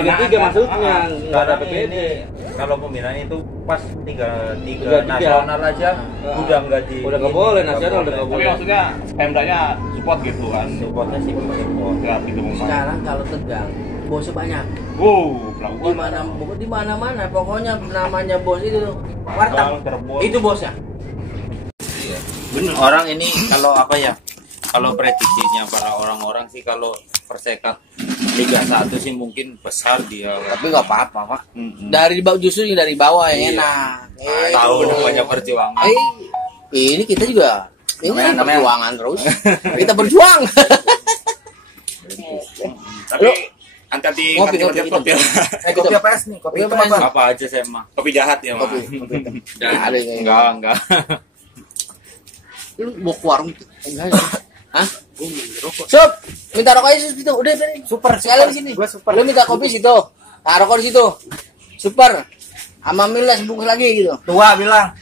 Liga 3 maksudnya, enggak ada PPD. Ini kalau pembinaan itu pas tiga nasional aja udah enggak boleh nasional udah enggak Tapi boleh. maksudnya Pemdanya support gitu kan. Supportnya sih support. Ya pintu umum. Sekarang kalau Tegal bosnya banyak. Pelabuhan. Di mana-mana pokoknya namanya bos itu warteg. Terbos. Itu bosnya. Bener. Orang ini kalau apa ya? Kalau prediksinya para orang-orang sih kalau Persekat Liga 1 sih mungkin besar dia. Tapi nggak apa-apa, Pak. Justru dari bawah yang enak. Tahu banyak perjuangan. Ini kita juga ini Namanya- perjuangan terus. Kita berjuang. Tapi angkat di Kopi. Kopi apa es nih? Kopi Kopi hitam apa? apa aja saya mah. Kopi jahat ya, Mas. Nggak ada yang Enggak. Lu mau ke warung? Enggak. Hah? Gua mau ngerokok. Sup, minta rokok aja situ. Udah tadi. Super sekali di sini. Gua super. Lu minta kopi situ. Nah, rokok di situ. Super. Sama Mila sebungkus lagi gitu. Tua bilang,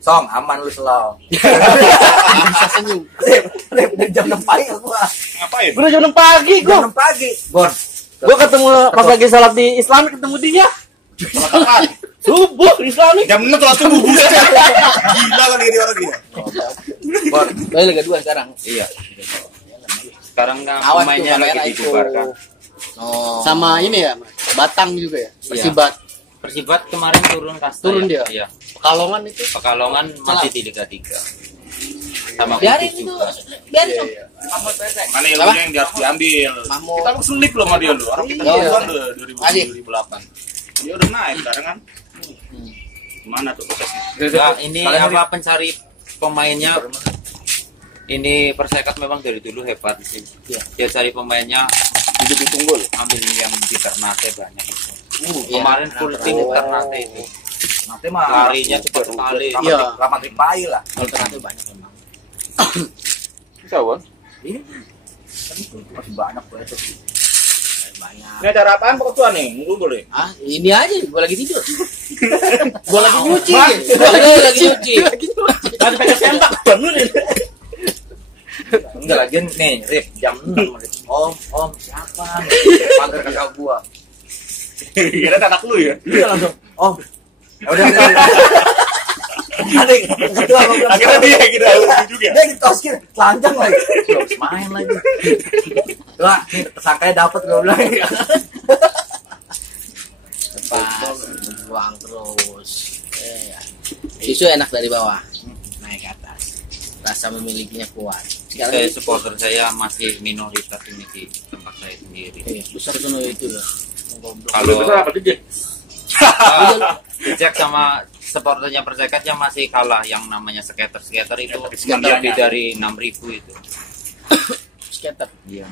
Song, aman lu selalu. Bisa senyum. Rip, dari jam 6 pagi gua. Ngapain? Gua jam 6 pagi Jam 6 pagi. Bon. Gua ketemu pas lagi salat di Islam ketemu dia. Subuh Islami. Jam 6 telah subuh. Gila kali ini orang dia. Bon. Lu Liga 2 sekarang. Iya. Sekarang kan Awas tuh pemainnya kamera lagi itu. dibubarkan. Oh. Sama ini ya, Batang juga ya. Persibat. Persibat kemarin turun kasta. Turun ya? dia? Iya. Pekalongan itu. Pekalongan masih di Liga 3. Sama Biarin Kudus itu. juga. Biarin. Iya. Mana ilmunya yang harus diambil. Mahmud. Kita lu selip loh sama dia lu. Orang kita Iya. kan Masih. 2008. Dia udah naik sekarang kan. Gimana tuh prosesnya? Nah, ini apa pencari pemainnya ini Persekat memang dari dulu hebat sih. Dia cari pemainnya Hidup tunggul. ambil yang di Ternate banyak itu. Iya, Kemarin full anak tim Ternate. Ternate itu. Nanti mah Larinya cepat sekali. Iya. lama tripai lah. Alternatif banyak memang. Bisa, Bang. Ini masih banyak itu sih. Banyak. Ini acara apaan Pak Ketua nih? Nunggu boleh. Ah, ini aja gua lagi tidur. Gua lagi nyuci. Gua lagi nyuci. Tadi pakai sempak bangun ini. Enggak lagi nih, Rip jam 6. Rip. Om, siapa? Pagar kakak gua. Kira anak lu ya. Dia langsung, Om. Ya udah. Akhirnya dia kira lu juga. Dia ditoskin, telanjang lagi. Terus main lagi. Wah, nih tersangkanya dapat gua bilang. Pas buang terus. Susu enak dari bawah. Naik ke atas. Rasa memilikinya kuat. Saya supporter saya masih minoritas ini di tempat saya sendiri. Besar sono itu ya. Kalau apa tuh, Jack? Jack sama supporternya Persekat yang masih kalah yang namanya skater itu Skater. lebih dari 6.000 itu. Skater. Iya.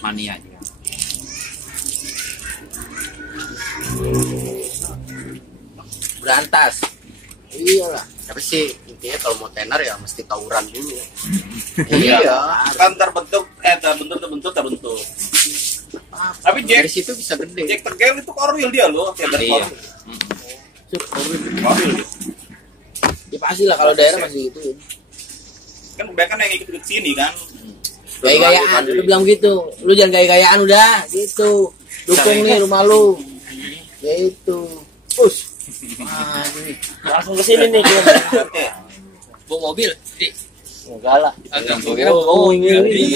Mania dia. Berantas. Iyalah. Tapi sih intinya kalau mau tenar ya mesti tawuran dulu. Iya. Kan terbentuk. Tapi Jack, Dari situ bisa gede. Jack Tegel itu korwil dia loh. Kayak dari Iya. korwil dia. Ya pasti lah kalau daerah masih gitu. Kan kebanyakan yang ikut sini kan. Gaya-gayaan, lu bilang gitu. Lu jangan gaya-gayaan udah, gitu. Dukung nih rumah lu. Gitu. Push. Wah, ini. Langsung ke sini nih. Bawa mobil, Di. Enggak lah. Agak Oh, ini.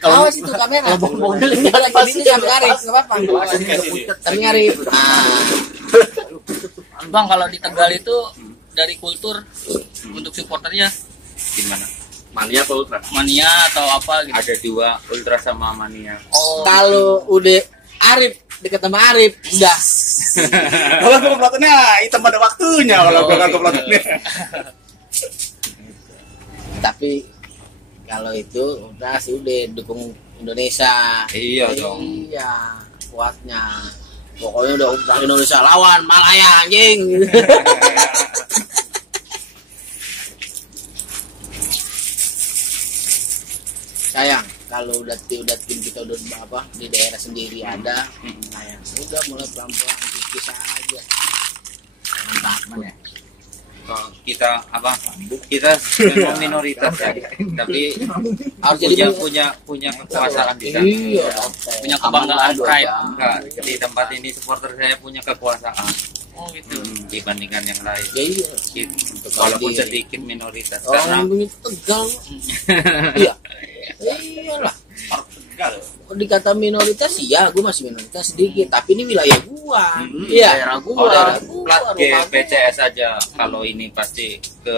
Kalau itu kamera. Kalau bawa mobil enggak lagi ini sampai ngarep, enggak apa-apa. Tapi ngarep. Bang, kalau di Tegal itu dari kultur untuk supporternya Gimana? Mania apa ultra? mania atau apa gitu? Ada dua, Ultra sama Mania. Oh, Kalau udah Arif dekat sama Arif, udah. Kalau komplotannya hitam pada waktunya kalau bukan komplotannya. Tapi kalau itu udah sih udah dukung Indonesia. Iya dong. Iya, kuatnya. Pokoknya udah ultra Indonesia lawan Malaya anjing. Sayang kalau udah tim kita udah apa di daerah sendiri ada, sayang udah mulai pelan-pelan kikis aja. Mantap ya. kita apa? Kita memang minoritas ya, tapi Harus jadi punya kekuasaan di sana. iya. Punya kebanggaan pride. Enggak, di tempat ini supporter saya punya kekuasaan Oh gitu. dibandingkan yang lain. Ya iya. Walaupun sedikit minoritas Orang karena punya Tegal. Iya. Iyalah. Tegal. Kalau dikata minoritas iya, gue masih minoritas sedikit, tapi ini wilayah gua. Daerah gua. Daerah Gua, plat G rumah gua. PCS aja kalau ini pasti ke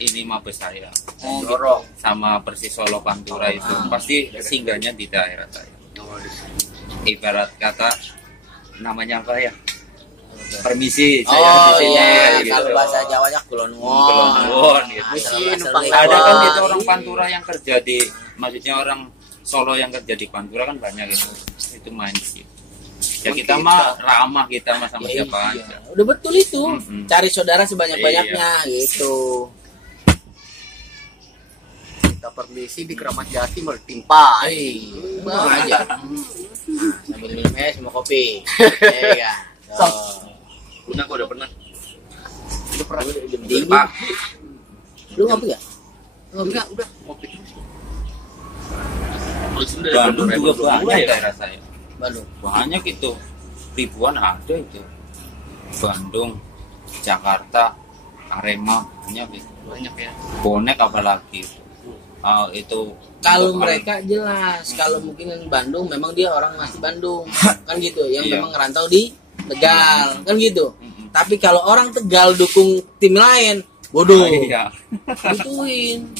ini Mabes saya Dorong. sama Persis Solo Pantura itu pasti singgahnya di daerah saya. Ibarat kata namanya apa ya? Permisi saya di Oh sini iya, gitu. kalau bahasa Jawanya kulon Kulon Won, gitu. Ada kan itu orang Pantura yang kerja di, maksudnya orang Solo yang kerja di Pantura kan banyak gitu. Itu main di situ. Ya kita mah ramah, kita mah sama siapa aja. Udah betul itu. Mm-mm. Cari saudara sebanyak-banyaknya gitu. Kita permisi di Keramat Jati bertimpa. Bang aja. Sambil minum es sama kopi. Iya kan. Udah gua udah pernah. Udah pernah. Dingin. Lu ngopi enggak? Enggak, udah. Kopi. Bandung juga banyak daerah saya. Bandung. Banyak itu. Ribuan ada itu. Bandung, Jakarta, Arema, banyak itu. Banyak ya. Bonek apalagi itu. Itu Kalau untuk mereka jelas, kalau mungkin yang Bandung memang dia orang asli Bandang, kan gitu. Yang Iya. memang ngerantau di Tegal, kan gitu. Mm-mm. Tapi kalau orang Tegal dukung tim lain, bodoh. Iya. Gituin.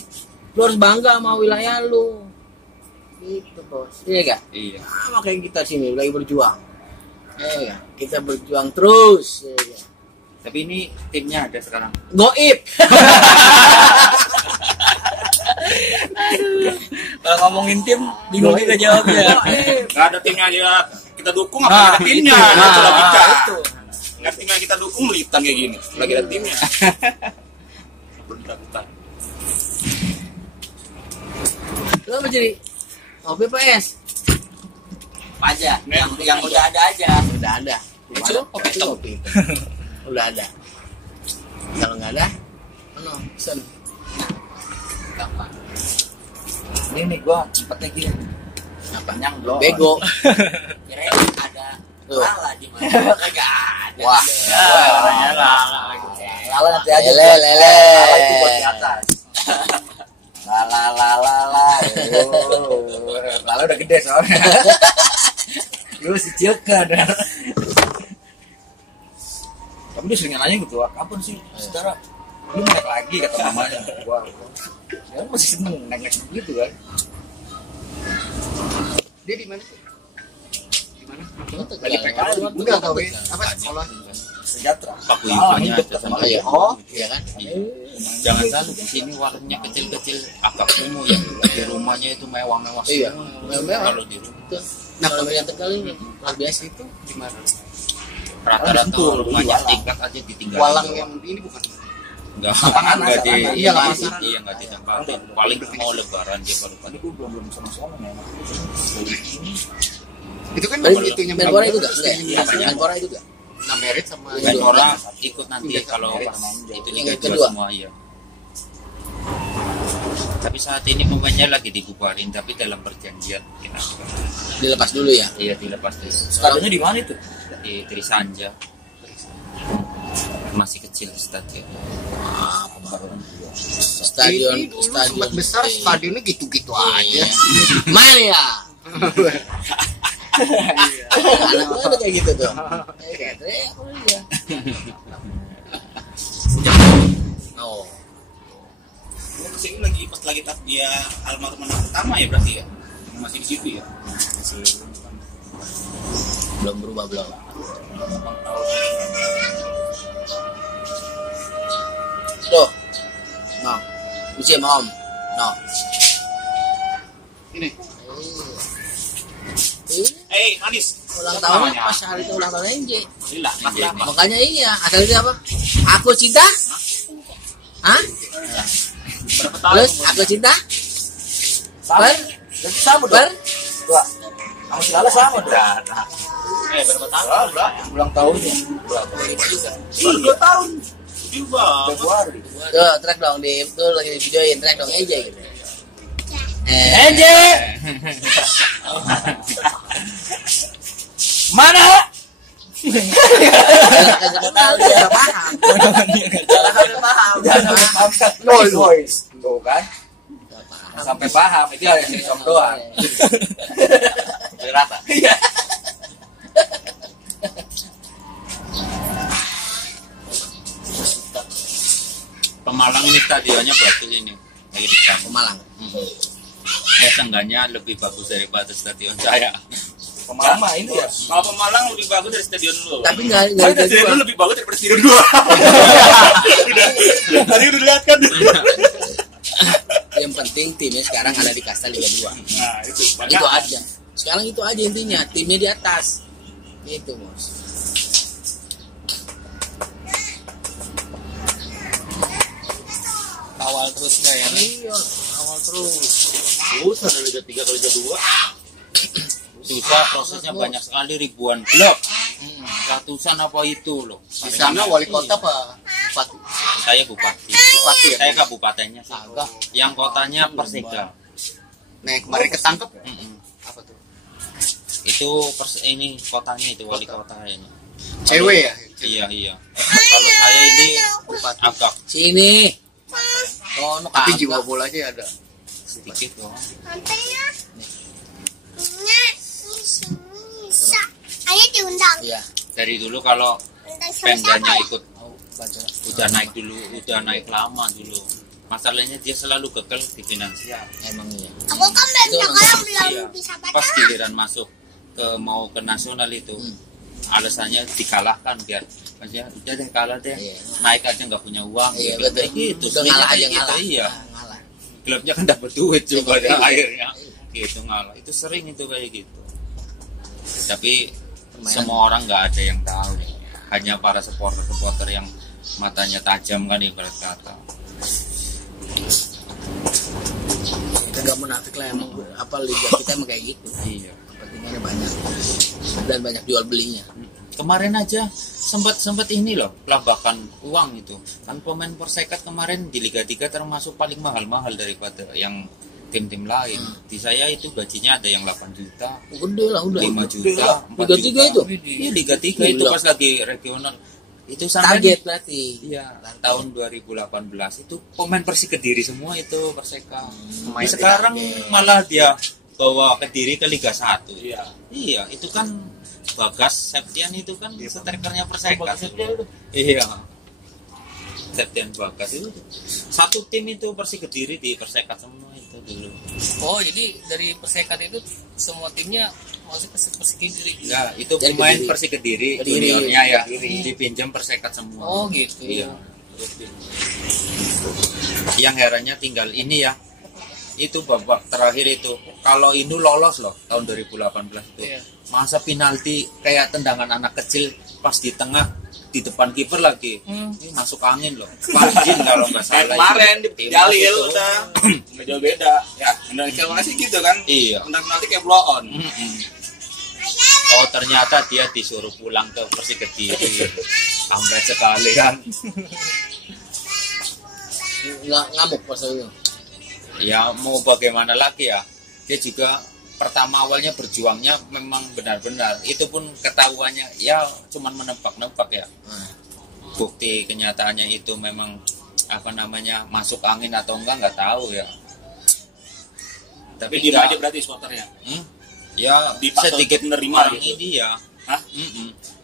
Lu harus bangga sama wilayah lu. Gitu, Bos. Iya enggak? Iya. Sama kayak kita sini lagi berjuang. Iya enggak? Kita berjuang terus. Iya enggak? Tapi ini timnya ada sekarang. Goib. Kalau ngomongin tim, bingung juga jawabnya. Enggak ada timnya aja. Kita dukung apa ada timnya? Itu logika. Enggak timnya kita dukung militan kayak gini. Lagi ada timnya. Berita-berita. Lu apa jadi? Ngopi apa es? Apa aja? Yang udah ada aja. Udah ada. Itu kopi hitam. Kopi. Udah ada. Kalau nggak ada, mana? Pesen. Gampang. Ini nih gua cepetnya gini. Apa? Nyang belum. Bego. Kirain ada Tuh. lala di mana? Enggak ada. Wah. Orangnya lala. Lala nanti aja. Lele, lele. Lala itu buat di atas. Lala. Lala udah gede soalnya. Lu si Cilka dah. Tapi dia sering nanya gitu, kapan sih saudara? Lu naik lagi kata mamanya. Gua ya masih seneng naik gitu kan. Dia di mana sih? Di mana? Lagi PKL. Enggak tahu ya. Apa sekolah? Sejahtera. Paku ibunya aja sama Oh iya. Oh, Iya kan? Jangan salah di sini warnanya kecil-kecil agak kumuh ya. Di rumahnya itu mewah-mewah. Iya. semua. Mewah-mewah. Kalau di rumah Itu. Nah, kalau yang Tegal ini luar biasa itu di mana? rata-rata Sentul, rumahnya Walang. tingkat aja ditinggalin. Walang yang ini bukan. Enggak Lapangan, di iya, lapangan. iya enggak ditempatin. Paling mau lebaran dia baru Ini gua belum sama sono ya. Itu kan Berarti itunya Menpora itu enggak? Enggak. Apanya? Menpora itu enggak? Nah, merit sama dan orang ikut nanti kalau itu Yang Liga kedua. 2 semua ya. Tapi saat ini pemainnya lagi dibubarin tapi dalam perjanjian kita Dilepas dulu ya. iya dilepas dulu. Stadionnya di mana itu? Di Trisanja masih kecil stadion. Stadion sempat besar iya. stadionnya gitu-gitu aja. Mana ya? Anak gue ada kayak gitu tuh. Kayak teriak apa dia? Oh. Kesini lagi pas lagi tas dia almarhum anak pertama ya berarti ya. Masih di situ ya. Belum berubah belum. Tuh. No. Bisa om. No. Ini. Manis. Ulang tahun pas hari itu ulang tahun NJ. Gila, Makanya iya, asal itu apa? Aku cinta? Hah? berapa tahun? Terus aku cinta? Sama. Ber? Sama Ber? dong. Dua. Sama si Lala sama dong. Berapa tahun? Ulang tahunnya. Baru 2 tahun. Juga. Februari. Tuh, track dong di tuh lagi di videoin, track dong aja gitu. Eje. Mana? Kagak tahu dia paham. Kagak paham. Noise. Tuh kan. Sampai paham itu ada di shop doang. Rata. Pemalang ini stadionnya bagus ini. Lagi di Pemalang. Seenggaknya lebih bagus daripada stadion saya. Pemalang mah ini ya. Kalau Pemalang lebih bagus dari stadion lu. Tapi enggak Tapi stadion lu lebih bagus daripada stadion gua. Tadi udah lihat kan. yang penting timnya sekarang ada di kasta Liga 2. Nah, itu. Itu aja. Sekarang itu aja intinya, timnya di atas. Itu, Bos. Awal terus nggak ya? Iya, awal terus. Susah dari Liga 3 ke Liga 2. Susah, prosesnya banyak sekali, ribuan blok. Ratusan apa itu loh. Di sana wali kota apa? Bupati. Saya bupati. Bupati ya? Saya kabupatennya sih. Agak. Yang kotanya Persega. Nah, kemarin ketangkep. Apa tuh? Itu ini kotanya itu wali kota kayaknya. Cewek ya? Iya. Kalau saya ini Bupati. agak Sini. Oh, no, tapi Agak. jiwa bolanya ada. sedikit loh. Ayah diundang. Iya. Dari dulu kalau Undang sama Pemdanya siapa? ikut Mau baca. udah naik dulu, udah naik lama dulu. Masalahnya dia selalu gagal di finansial. Emang iya. Aku kan belum Iya. sekolah belum bisa Pas baca. giliran masuk ke mau ke nasional itu, alasannya dikalahkan biar maksudnya udah deh kalah deh, Iya. naik aja nggak punya uang. Iya, gitu. betul. Kayak gitu. Udah ngalah aja Sebenarnya kayak ngalah. gitu, iya. Nah, ngalah. Klubnya kan dapat duit juga Iya. deh akhirnya. Gitu ngalah. Itu sering itu kayak gitu. Tapi Permainan. semua orang nggak ada yang tahu. Hanya para supporter yang matanya tajam kan ibarat kata. Kita nggak munafik lah emang apa liga kita emang kayak gitu. Iya. Kepentingannya banyak dan banyak jual belinya. Kemarin aja sempat ini loh lambakan uang itu kan pemain Persekat kemarin di Liga 3 termasuk paling mahal-mahal daripada yang tim-tim lain. Di saya itu gajinya ada yang 8 juta, Gede lah udah. 5 juta, 4 Liga juta. 3 itu? Iya Liga 3 itu Gila. pas lagi regional. Itu sampai Target berarti. iya tahun 2018 itu pemain Persik Kediri semua itu Perseka. Pemain Sekarang target. malah dia bawa Kediri ke Liga 1. Iya. Iya, itu kan Bagas Septian itu kan strikernya Perseka. Iya. Septian Bagas itu satu tim itu Persik Kediri di Perseka semua itu dulu. Oh, jadi dari Persekat itu semua timnya masuk Persik Kediri. Enggak, itu Dari pemain Kediri. Persik Kediri, Kediri. juniornya ya dipinjam Persekat semua. Oh, gitu. Iya. Yang herannya tinggal ini ya. Itu babak terakhir itu. Kalau Indu lolos loh tahun 2018 itu. Iya. Masa penalti kayak tendangan anak kecil pas di tengah di depan kiper lagi. Ini masuk angin loh. Margin kalau nggak Kayak salah. kemarin di Timnas Jalil itu. udah nggak jauh beda. Ya, Indonesia masih gitu kan. Iya. Nanti kayak blow on. Oh ternyata dia disuruh pulang ke Persik Kediri. Kampret sekali kan. Nggak ngamuk pas itu. Ya mau bagaimana lagi ya. Dia juga pertama awalnya berjuangnya memang benar-benar. Itu pun ketahuannya ya cuman menebak-nebak ya. Bukti kenyataannya itu memang apa namanya masuk angin atau enggak tahu ya. Tapi di aja berarti supporternya. Ya Dipaksa sedikit untuk menerima menerima gitu. ini ya. Hah?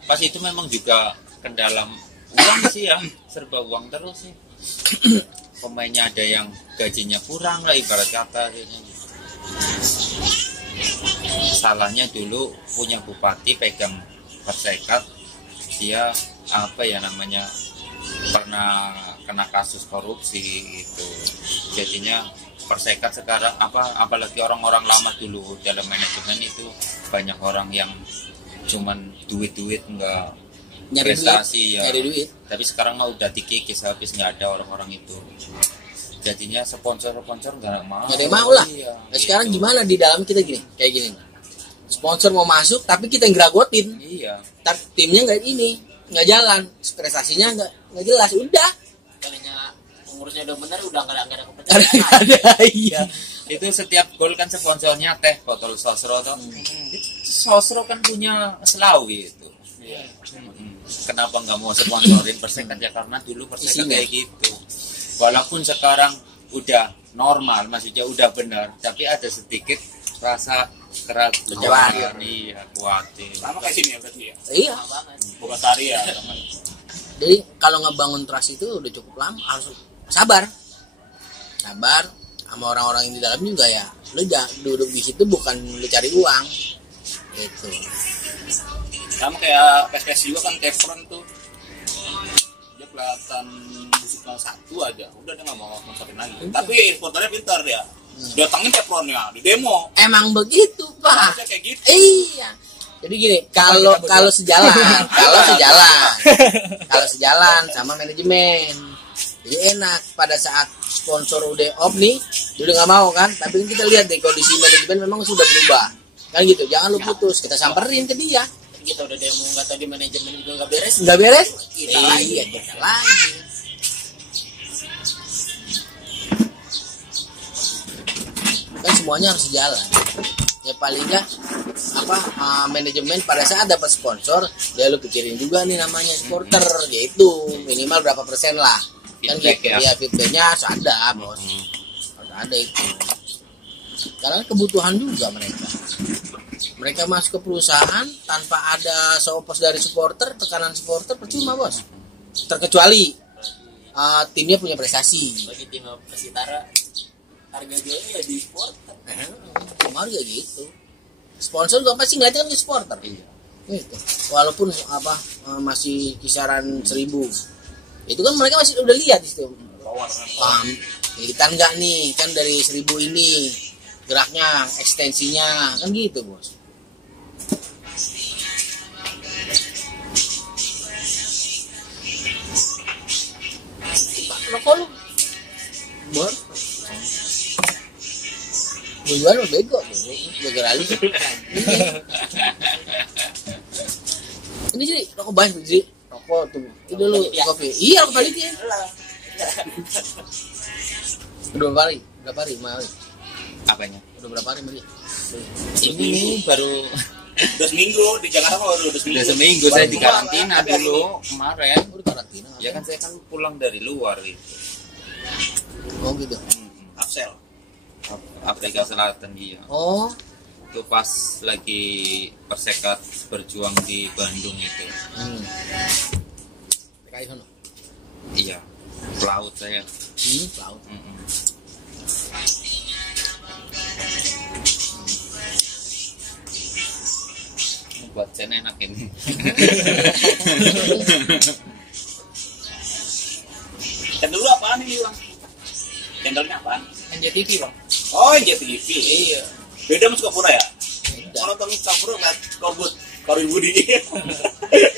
Pas itu memang juga ke dalam uang sih ya, serba uang terus sih. Pemainnya ada yang gajinya kurang lah ibarat kata gitu. Salahnya dulu punya bupati pegang Persekat, dia apa ya namanya pernah kena kasus korupsi itu. Jadinya Persekat sekarang apalagi orang-orang lama dulu dalam manajemen itu banyak orang yang cuman duit enggak Nyari prestasi duit. ya. Nyari duit. Tapi sekarang mah udah dikikis habis nggak ada orang-orang itu. Jadinya sponsor nggak mau. Nggak ada yang mau lah. Iya, Nah, sekarang gitu. gimana di dalam kita gini? Kayak gini. Sponsor mau masuk tapi kita yang geragotin. Iya. Timnya nggak ini, nggak jalan, prestasinya nggak jelas. Udah, pengurusnya udah benar udah nggak ada kepercayaan. ada iya. Itu setiap gol kan sponsornya teh botol sosro toh. Sosro kan punya Selawi itu. Kenapa nggak mau sponsorin Persekat ya, karena dulu Persekat kayak gitu. Walaupun sekarang udah normal, maksudnya udah benar, tapi ada sedikit rasa keraguan. Iya, khawatir. Sama kayak sini ya berarti ya. Iya. Bogasari ya. Jadi kalau ngebangun trust itu udah cukup lama, harus sabar sama orang-orang yang di dalam juga ya. Lu duduk di situ bukan lu cari uang, gitu. Sama kayak PSPS juga kan Teflon tuh, dia kelihatan musikal satu aja, udah dia nggak mau sponsorin lagi. Tapi importernya pintar ya, datangin Teflonnya di demo. Emang begitu Pak. Harusnya kayak gitu. Iya. Jadi gini, kalau sejalan sama manajemen, jadi enak. Pada saat sponsor udah off nih, dia udah nggak mau kan. Tapi kita lihat deh kondisi manajemen memang sudah berubah, kan gitu. Jangan lu putus, kita samperin ke dia. Kita udah demo nggak tadi manajemen juga nggak beres. Kita lagi. Kan semuanya harus jalan. Ya paling nggak manajemen pada saat dapat sponsor dia lu pikirin juga nih namanya supporter, yaitu minimal berapa persen lah kan gitu ya, feedbacknya harus ada bos, harus ada itu karena kebutuhan juga mereka masuk ke perusahaan tanpa ada sopos dari supporter, tekanan supporter percuma bos, terkecuali timnya punya prestasi. Bagi tim Persitara harga jualnya ya di supporter. Harga gitu. Sponsor juga pasti ngeliatnya kan ke supporter. Iya. Gitu. Walaupun masih kisaran 1.000. Itu kan mereka masih udah lihat di situ. Paham. Militan enggak nih? Kan dari 1.000 ini geraknya, ekstensinya, kan gitu, Bos. Rokok lu. Bor. Bujuan lu bego, jaga lali. Ini jadi rokok banyak sih, rokok tuh. Itu dulu kopi. Iya, rokok balik ya. Udah berapa hari, Mali? Apanya? Udah berapa hari, Mali? Ini baru udah seminggu di Jakarta baru udah seminggu saya di karantina dulu kemarin. Udah karantina. Ya kan saya kan pulang dari luar gitu. Oh gitu. Afsel. Afrika Selatan dia. Oh. Itu pas lagi Persekat berjuang di Bandung itu. PKI sono. Iya. Pelaut saya. Pelaut. Buat saya enak ini. Cendol apaan nih, Bang? Cendolnya apaan? NJTV Bang. Oh, NJTV. Iya. Beda sama Sukapura ya? Beda. Kalau nonton Sukapura ngeliat Korwin Budi.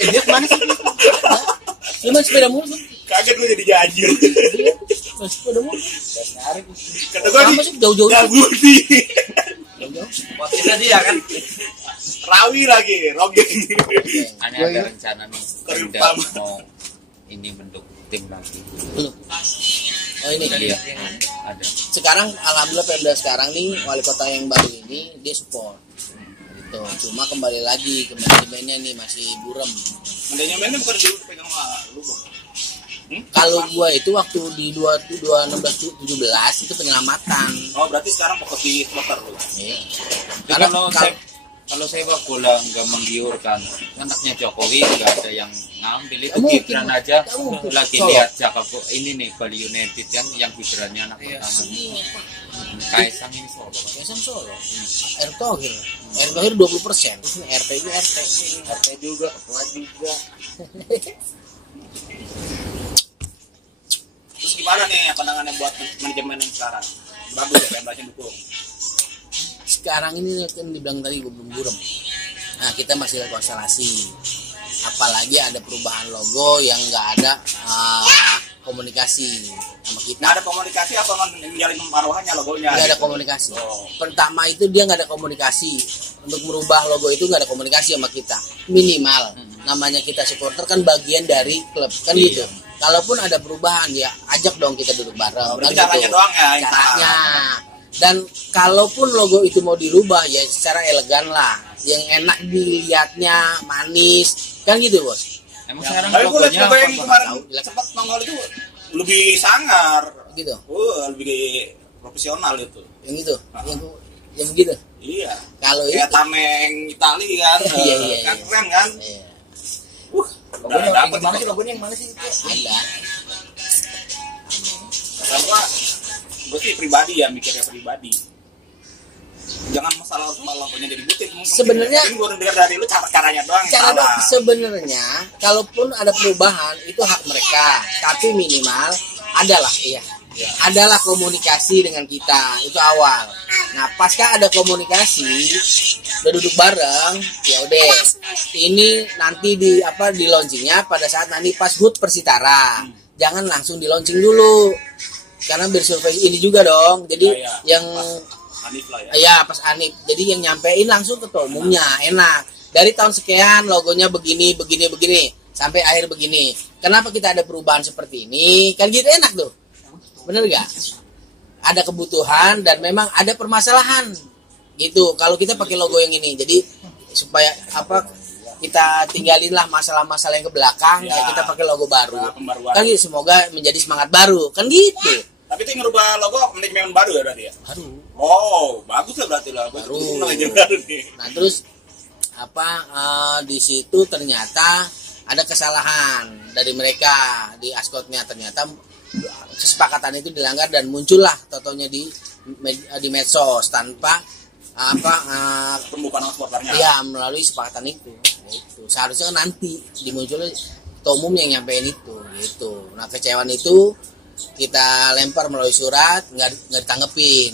Dia kemana sih? Lu main sepeda mulu? Kaget gue jadi jajir. Main sepeda mulu? Kata gue Kenapa sih jauh-jauh? Budi. Jauh-jauh? Podcastnya dia kan. Rawi lagi, roget. Hanya ada rencana nih. Korwin Pemda Pam. mau ini bentuk tim lagi. Belum. Oh ini Iya. Ada. sekarang alhamdulillah Pemda sekarang nih wali kota yang baru ini dia support gitu. Cuma kembali lagi ke manajemennya nih masih buram. Manajemennya bukan dulu pegang sama lu, Bang. Kalau gua itu waktu di 2016-17 itu penyelamatan. Oh, berarti sekarang fokus di supporter lu. Iya. Karena kalau sepak bola nggak menggiurkan, anaknya Jokowi nggak ada yang ngambil itu. Gibran aja lagi lihat Jakarta ini nih Bali United kan yang Gibrannya anak pertama. Kaisang ini Solo. Kaisang Solo. Erick Thohir 20%. RT itu RT juga, ketua juga. Terus gimana nih pandangannya buat manajemen yang sekarang? Bagus ya, Pemda dukung. Sekarang ini kan dibilang tadi gue belum buram. Nah kita masih konstelasi. Apalagi ada perubahan logo yang nggak ada komunikasi sama kita. Nggak ada komunikasi apa menjalin marwahnya logonya? Nggak ada komunikasi. Pertama itu dia nggak ada komunikasi. Untuk merubah logo itu nggak ada komunikasi sama kita. Minimal. Namanya kita supporter kan bagian dari klub kan gitu. kalaupun ada perubahan ya ajak dong kita duduk bareng. Berarti Kan caranya gitu. doang ya. Caranya. Dan kalaupun logo itu mau dirubah ya secara elegan lah, yang enak dilihatnya, manis, kan gitu bos. Emang sekarang Tapi gue liat logonya logo yang apa? kemarin tahu. sempat nongol itu lebih sangar. Gitu, Lebih profesional itu. yang itu, yang begitu. Iya. Kalau itu, Kayak Tameng Itali kan. Iya, iya, Kan iya. keren kan? iya, Udah dapet Gimana sih logonya yang mana sih? ada. Gue sih pribadi ya, mikirnya pribadi. Jangan masalah logonya jadi butir. Sebenarnya- gue dengar dari lu caranya doang. yang Cara salah. dong sebenarnya, kalaupun ada perubahan itu hak mereka, tapi minimal adalah, adalah komunikasi dengan kita itu awal. Nah, pasca ada komunikasi, udah duduk bareng, ya udah. Ini nanti di launchingnya pada saat nanti pas HUT Persitara. Jangan langsung di launching dulu. Karena bersurvei ini juga dong. Jadi Ya, yang Hanif lah ya. ya pas Anip. Jadi yang nyampein langsung ketua umumnya, enak. Dari tahun sekian logonya begini sampai akhir begini. Kenapa kita ada perubahan seperti ini? Kan gitu enak tuh. Bener gak? Ada kebutuhan dan memang ada permasalahan. Gitu. Kalau kita pakai logo yang ini, jadi supaya kita tinggalin lah masalah-masalah yang ke belakang, ya kita pakai logo baru. Pembaruan. Kan gitu, semoga menjadi semangat baru. Kan gitu. Tapi itu ngerubah logo manajemen baru ya berarti ya? Baru. Oh, bagus lah berarti lah. Baru. Manajemen baru nih. Nah terus di situ ternyata ada kesalahan dari mereka di askotnya, ternyata kesepakatan itu dilanggar dan muncullah totonya di medsos tanpa Pembukaan nama supporternya. ya melalui kesepakatan itu. Gitu. Seharusnya kan nanti dimunculnya ketua umum yang nyampein itu gitu. Nah kecewaan itu kita lempar melalui surat, nggak ditanggepin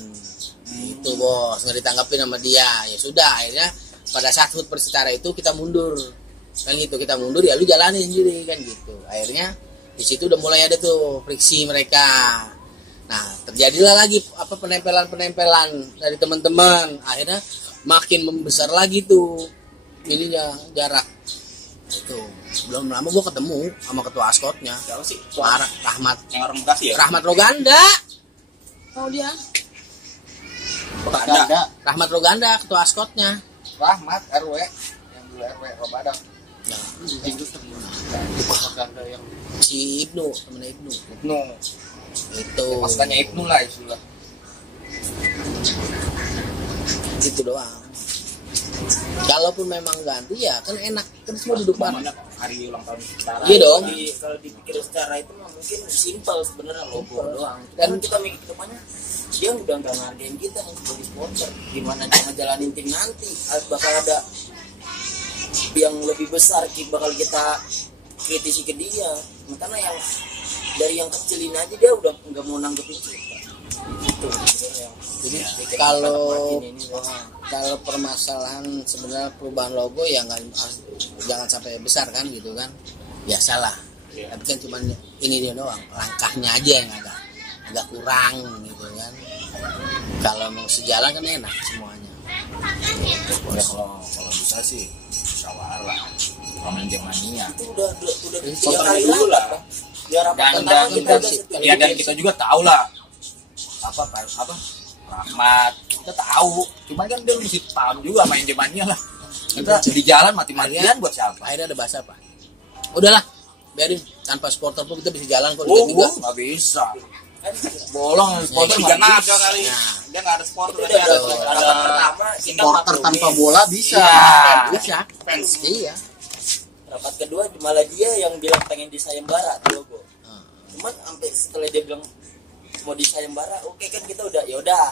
itu bos, nggak ditanggepin sama dia. Ya sudah, akhirnya pada saat HUT Persitara itu kita mundur kan gitu, kita mundur ya lu jalanin sendiri kan gitu. Akhirnya di situ udah mulai ada tuh friksi mereka. Nah terjadilah lagi penempelan dari teman-teman, akhirnya makin membesar lagi tuh ininya jarak itu. Belum lama gua ketemu sama ketua askotnya, Siapa sih? Rahmat Yang orang Bekasi ya? Rahmat Roganda. Oh dia Ada. Rahmat Roganda ketua askotnya. Rahmat RW yang dulu RW Robadak. Nah, propaganda yang si Ibnu, temennya Ibnu. No, Itu. pastanya Ibnu lah istilah. Gitu doang. Kalaupun memang ganti ya kan enak, kan semua duduk bareng. Namanya hari ulang tahun Persitara. Iya dong. Kalau dipikir secara itu mah mungkin simpel sebenarnya logo doang. Dan- Dan kita mikir ke depannya dia udah nggak ngargain kita nih sebagai supporter. Gimana dia ngejalanin tim nanti? Bakal ada yang lebih besar bakal kita kritisi ke dia. Karena yang dari yang kecil ini aja dia udah nggak mau nanggepin kita. Itu sebenarnya. Jadi Bikin kalau ini doang. kalau permasalahan sebenarnya perubahan logo ya nggak jangan sampai besar kan gitu kan. Biasalah. Tapi kan cuman ini dia doang, langkahnya aja yang agak kurang gitu kan. Kalau mau sejalan kan enak semuanya. Ya kalau bisa sih musyawarah manajemennya. Itu udah Jadi 3 kali dulu lah. rapat, Bang. Biar rapat Dan pertama kita udah Ya dan kita juga tahu lah apa Rahmat kita tahu, cuman kan dia mesti paham juga manajemennya lah. Kita di jalan mati-matian buat siapa? Akhirnya ada bahasa apa? Udahlah, biarin tanpa supporter pun kita bisa jalan kok Oh, juga. nggak bisa. Bolong supporter Tiga nggak naga bisa. kali. Nah. Dia nggak ada sport. itu udah ada rapat pertama kita Supporter maklumin. tanpa bola bisa. Bisa. Fans. Iya. Rapat kedua malah dia yang bilang pengen di sayembara tuh logo. Cuman sampai setelah dia bilang mau di sayembara, oke kan kita udah ya udah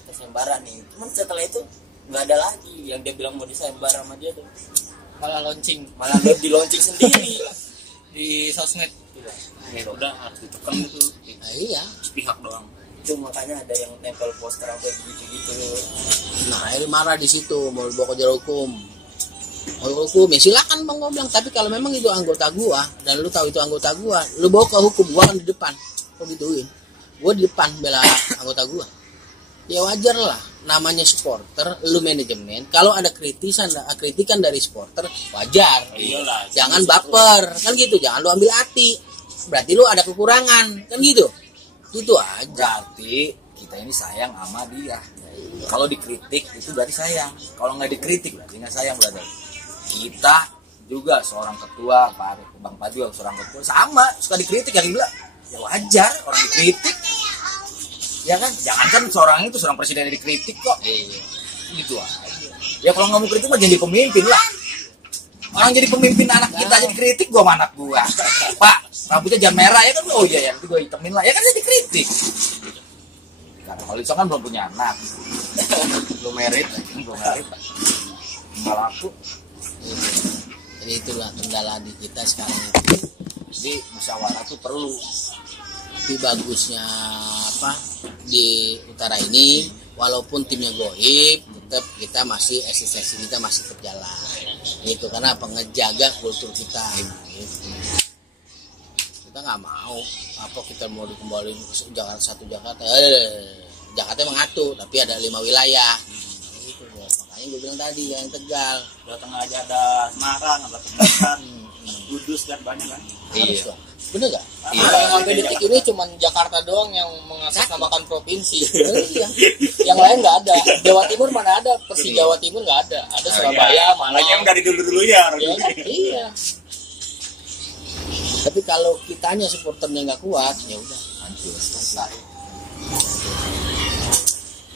kita sayembara nih. Cuman setelah itu nggak ada lagi yang dia bilang mau di sayembara sama dia tuh. malah launching Malah dia di launching sendiri. di sosmed. Ya udah harus ditekan itu Nah, iya. pihak doang. Itu makanya ada yang nempel poster apa gitu-gitu. Nah, akhirnya marah di situ, mau bawa ke jalur hukum. Mau hukum, ya silakan bang, gua bilang. Tapi kalau memang itu anggota gua dan lu tahu itu anggota gua, lu bawa ke hukum, gua kan di depan. Kok gituin? Gua di depan bela anggota gua. Ya wajar lah, namanya supporter, lu manajemen. Kalau ada kritikan dari supporter, wajar. Iyalah. Jangan baper, kan gitu. Jangan lu ambil hati. berarti lu ada kekurangan, kan gitu. Itu aja. Berarti kita ini sayang sama dia. Kalau dikritik itu berarti sayang. Kalau nggak dikritik berarti nggak sayang, brother. Kita juga seorang ketua, Bang Pak juga seorang ketua, sama suka dikritik. Yang bilang ya wajar orang dikritik, ya kan? Jangankan seorang itu seorang presiden dikritik kok. Gitu aja. Ya kalau nggak mau kritik mah jadi pemimpin lah. Orang jadi pemimpin anak kita jadi kritik, gua sama anak gua. Pak, rambutnya jangan merah ya kan? Oh iya ya, nanti gua hitamin lah. Ya kan jadi kritik. Karena kalau itu kan belum punya anak, belum merit, belum merit, nggak laku. Jadi itulah kendala di kita sekarang itu. Jadi musyawarah tuh perlu. Tapi bagusnya apa di utara ini, walaupun timnya goib, tetap kita masih eksistensi kita masih berjalan. Itu karena apa, ngejaga kultur kita. Gitu. Kita nggak mau apa kita mau dikembaliin ke Jakarta satu Jakarta. Jakarta mengatur, tapi ada 5 wilayah. Gitu, makanya gue bilang tadi yang Tegal. Jawa Tengah aja ada Semarang, ada Pekanbaru, Kudus dan banyak kan. Harus dong. Bener gak? Yang sampai detik ini cuma Jakarta doang yang mengatasnamakan provinsi. Iya. Yang lain nggak ada. Jawa Timur mana ada? Persi Jawa Timur nggak ada. Ada Surabaya, Malang. Lagi yang dari dulu-dulunya. Ya, iya. Tapi kalau kitanya supporternya nggak kuat, ya udah hancur selesai.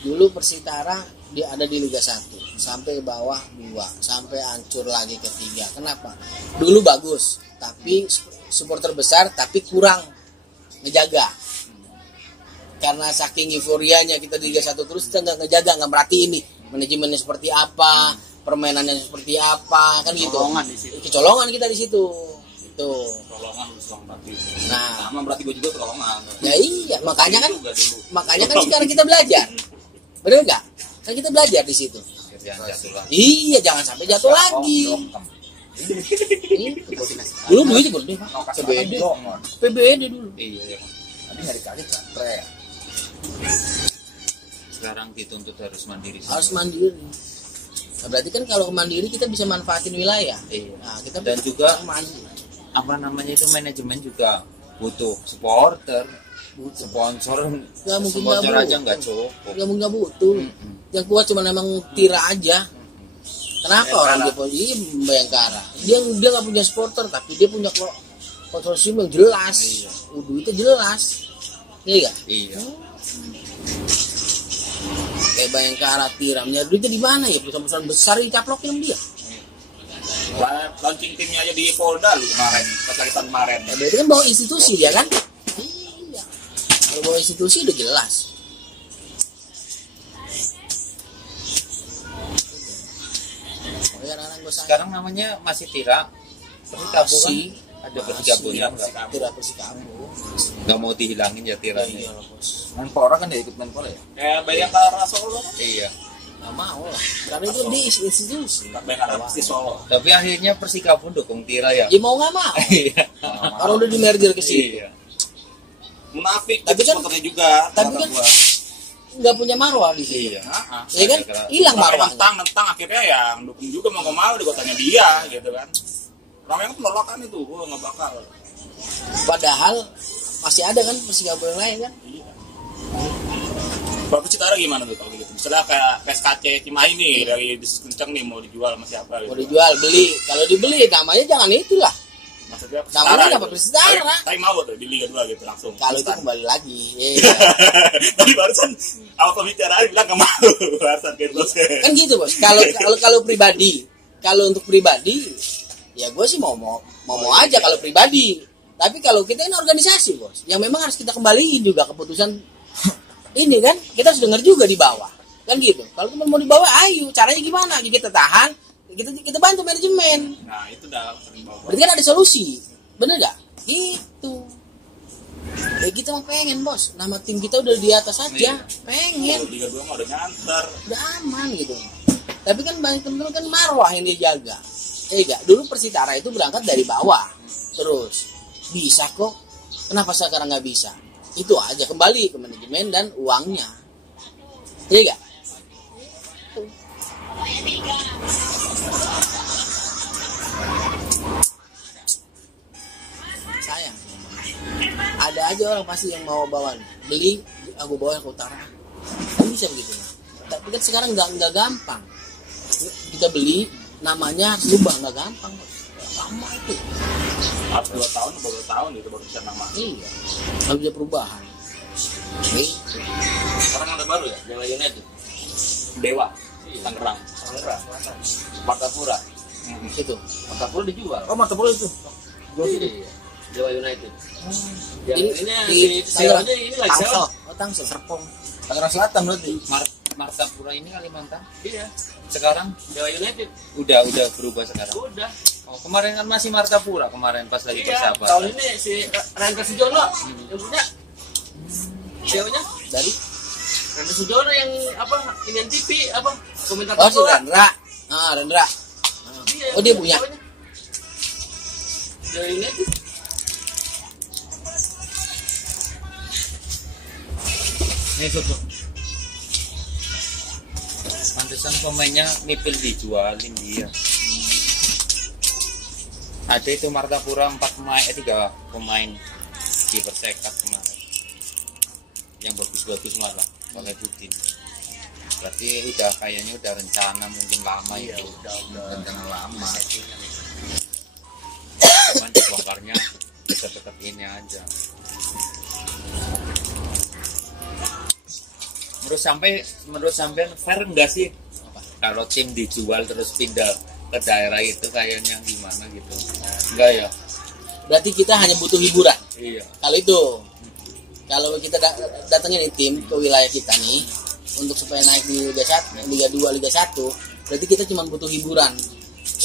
Dulu Persitara dia ada di Liga 1 sampai bawah 2 sampai hancur lagi ke 3. Kenapa? Dulu bagus, tapi supporter besar tapi kurang ngejaga. Karena saking euforianya kita di Liga 1 terus kita nggak ngejaga, nggak merhatiin nih manajemennya seperti apa, permainannya seperti apa, kan gitu. Kecolongan kita di situ. Itu. Pertolongan berarti. Nah, Sama berarti gue juga pertolongan. ya iya, makanya kan sekarang kita belajar. Bener nggak? Kan kita belajar di situ. Iya, jangan sampai jatuh lagi. Dulu duitnya gede, Pak. PBD dulu. Iya. Tadi nyari kaget kan, tre. Sekarang dituntut harus mandiri. Harus mandiri. Nah, berarti kan kalau mandiri kita bisa manfaatin wilayah. Iya. Nah, kita Dan juga mandiri. apa namanya itu manajemen juga butuh supporter, sponsor. Nggak mungkin Sponsor nggak aja butuh. nggak cukup. Nggak butuh. Yang kuat cuma memang Tira aja. Kenapa orang dia punya Bayangkara? Dia nggak punya supporter, tapi dia punya konsorsium yang jelas. Duitnya jelas. Iya nggak? Iya. Kayak Bayangkara, Tira, duitnya di mana ya? Perusahaan-perusahaan besar dicaplokin sama dia. Launching timnya aja di Polda lu kemarin, pas lagi tahun kemarin. Ya, berarti kan bawa institusi dia kan? Iya. Kalau bawa institusi udah jelas. Sekarang namanya masih Tira. Persikabo kan? Ada Persikabo ya? Tira Persikabo. Nggak mau dihilangin ya Tiranya. Iya lah bos. Menpora kan dia ikut Menpora ya? Kayak Bayangkara Solo kan? Iya. Nggak mau lah. Karena itu di institusi. Bayangkara di Solo. Tapi akhirnya Persikabo dukung Tira ya. Ya mau nggak mau. Iya. Orang udah di merger ke sini. Iya. Munafik, Tapi kan- supporternya juga. tapi kata kan- gua. nggak punya marwah di sini. Iya. Ya kan? Hilang marwahnya. Mentang akhirnya yang dukung juga mau nggak mau di kotanya dia gitu kan. Orang yang penolakan itu, gua nggak bakal. Padahal masih ada kan Persikabo yang lain kan? Bapak Citara gimana tuh kalau gitu? Misalnya kayak PSKC Cimahi nih dari bisnis kenceng nih mau dijual sama siapa gitu? Mau dijual, beli. Kalau dibeli namanya jangan itulah. Maksudnya Namanya Persitara apa? gitu. Persitara. Tapi mau tuh di Liga 2 gitu langsung. Kalau itu Instan. kembali lagi. Iya. Tadi barusan awal pembicaraan bilang nggak mau. Barusan gitu. Kan gitu bos. Kalau pribadi, kalau untuk pribadi, ya gue sih mau aja kalau pribadi. Tapi kalau kita ini organisasi bos, yang memang harus kita kembaliin juga keputusan ini kan. Kita harus dengar juga di bawah, kan gitu. Kalau teman mau di bawah, ayo caranya gimana? Kita tahan, kita bantu manajemen. Nah itu udah sering bawa. Berarti kan ada solusi, bener gak? Gitu. Ya kita mah pengen bos, nama tim kita udah di atas aja, pengen. Kalau Liga 2 mah udah nyantar. Udah aman gitu. Tapi kan banyak temen-temen kan marwah yang dia jaga. Enggak, dulu Persitara itu berangkat dari bawah. Terus bisa kok. Kenapa sekarang nggak bisa? Itu aja, kembali ke manajemen dan uangnya. Iya enggak? Sayang. aja orang pasti yang mau bawaan beli, aku bawa ke utara, kan bisa begitu. Tapi kan sekarang nggak gampang. Kita beli namanya rubah nggak gampang, lama itu. Harus 2 tahun, baru 2 tahun gitu baru bisa nama. Iya, harus ada perubahan. Sekarang ada baru ya, Dewa United. Dewa, Tangerang. Martapura. Itu. Martapura dijual. Oh, Martapura itu. Iya. Dewa United. Yang Ini ini di sewa-nya ini lagi Tangsel. sewa. Oh, Tangsel. Serpong. Tangerang Selatan berarti. Martapura ini Kalimantan. Iya. Sekarang Dewa United. udah berubah sekarang. Udah. Oh, kemarin kan masih Martapura kemarin pas lagi Iya. persahabatan. Tahun ini si Rangga Sujono yang punya. Sewanya Dari Rangga Sujono yang apa? Inian TV apa? Komentar oh si Rendra. Ah, Rendra. Iya, Oh, dia punya. sewanya. Dewa United. Ini tuh. Pantesan pemainnya nipil dijualin dia. Ada itu Martapura 3 pemain di Persekat kemarin. Yang bagus-bagus malah oleh Budin. Berarti kayaknya udah rencana mungkin lama Iya, itu. udah rencana lama. Cuman dibongkarnya dekat-dekat ini aja. Menurut sampean fair enggak sih kalau tim dijual terus pindah ke daerah itu kayaknya gimana gitu? Enggak ya? Berarti kita hanya butuh hiburan. Iya. Kalau itu, kalau kita datangin nih tim ke wilayah kita nih untuk supaya naik di Liga 1, Liga 2, Liga 1, berarti kita cuma butuh hiburan.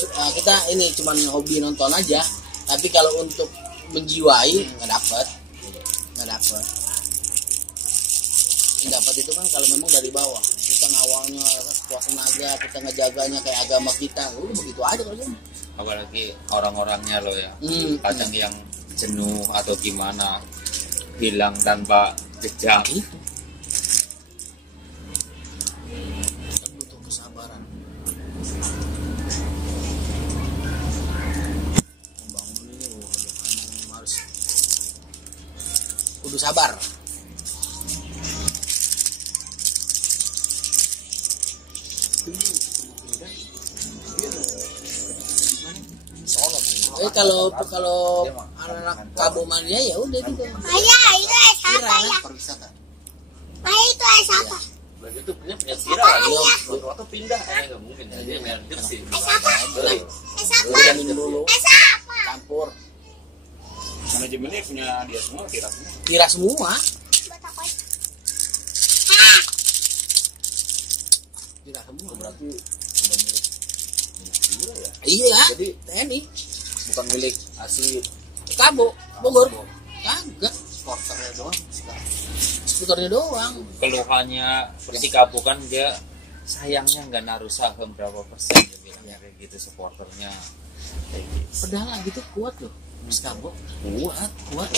Kita ini cuma hobi nonton aja, tapi kalau untuk menjiwai nggak dapet. Yang dapat itu kan kalau memang dari bawah, kita ngawalnya kuat tenaga, kita ngejaganya kayak agama kita, udah begitu aja kalau gitu. Apalagi orang-orangnya loh ya. Kadang yang jenuh atau gimana hilang tanpa jejak. Itu kan butuh kesabaran. Membangun ini emang harus kudu sabar. Kalau anak-anak Kabo Mania ya udah gitu. Ayah, itu siapa ya? Perwisata. Ayah, itu siapa? Berarti itu punya Sira lagi. Waktu pindah nggak mungkin ya. Dia manajer sih. Siapa? Siapa? Jamin dulu, Siapa? campur, Manajemennya punya dia semua, kira semua. kira semua, Buat apa? Hah? kira semua. Berarti udah milik Sira ya. Iya, Jadi TNI, bukan milik asli Kabo, Bogor, kagak, supporternya doang. skuternya doang. Keluhannya Persikabo kan dia sayangnya nggak naruh saham berapa persen dia bilang kayak gitu supporternya. Kayak gitu. Padahal gitu kuat loh, Kabo, kuat.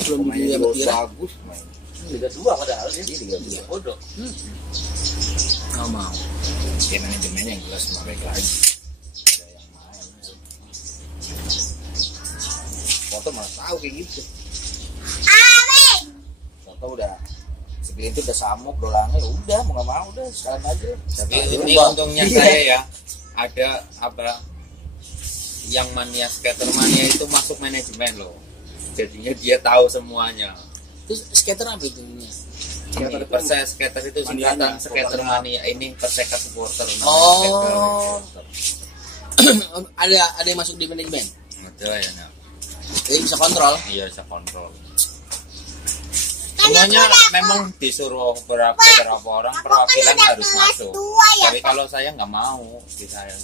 Belum Sebelum dia bertira, bagus main. Liga 2 padahal dia Liga 2 bodoh. nggak mau. Ya manajemennya yang jelas mereka lagi. Ada yang main. Foto malah tahu kayak gitu. Amin. Foto udah segini itu udah samuk dolangnya udah mau nggak mau udah sekalian aja. Tapi Nah, ini berubah. untungnya Iya. saya ya ada yang mania skater mania itu masuk manajemen loh. Jadinya dia tahu semuanya. Terus skater apa itu namanya? Skater itu singkatan skater mania ini Persekat supporter. namanya Oh. skater. ada yang masuk di manajemen. Ada ya. Nah. Jadi bisa kontrol. Iya bisa kontrol. Semuanya memang disuruh beberapa orang perwakilan harus masuk. Tapi kalau saya nggak mau,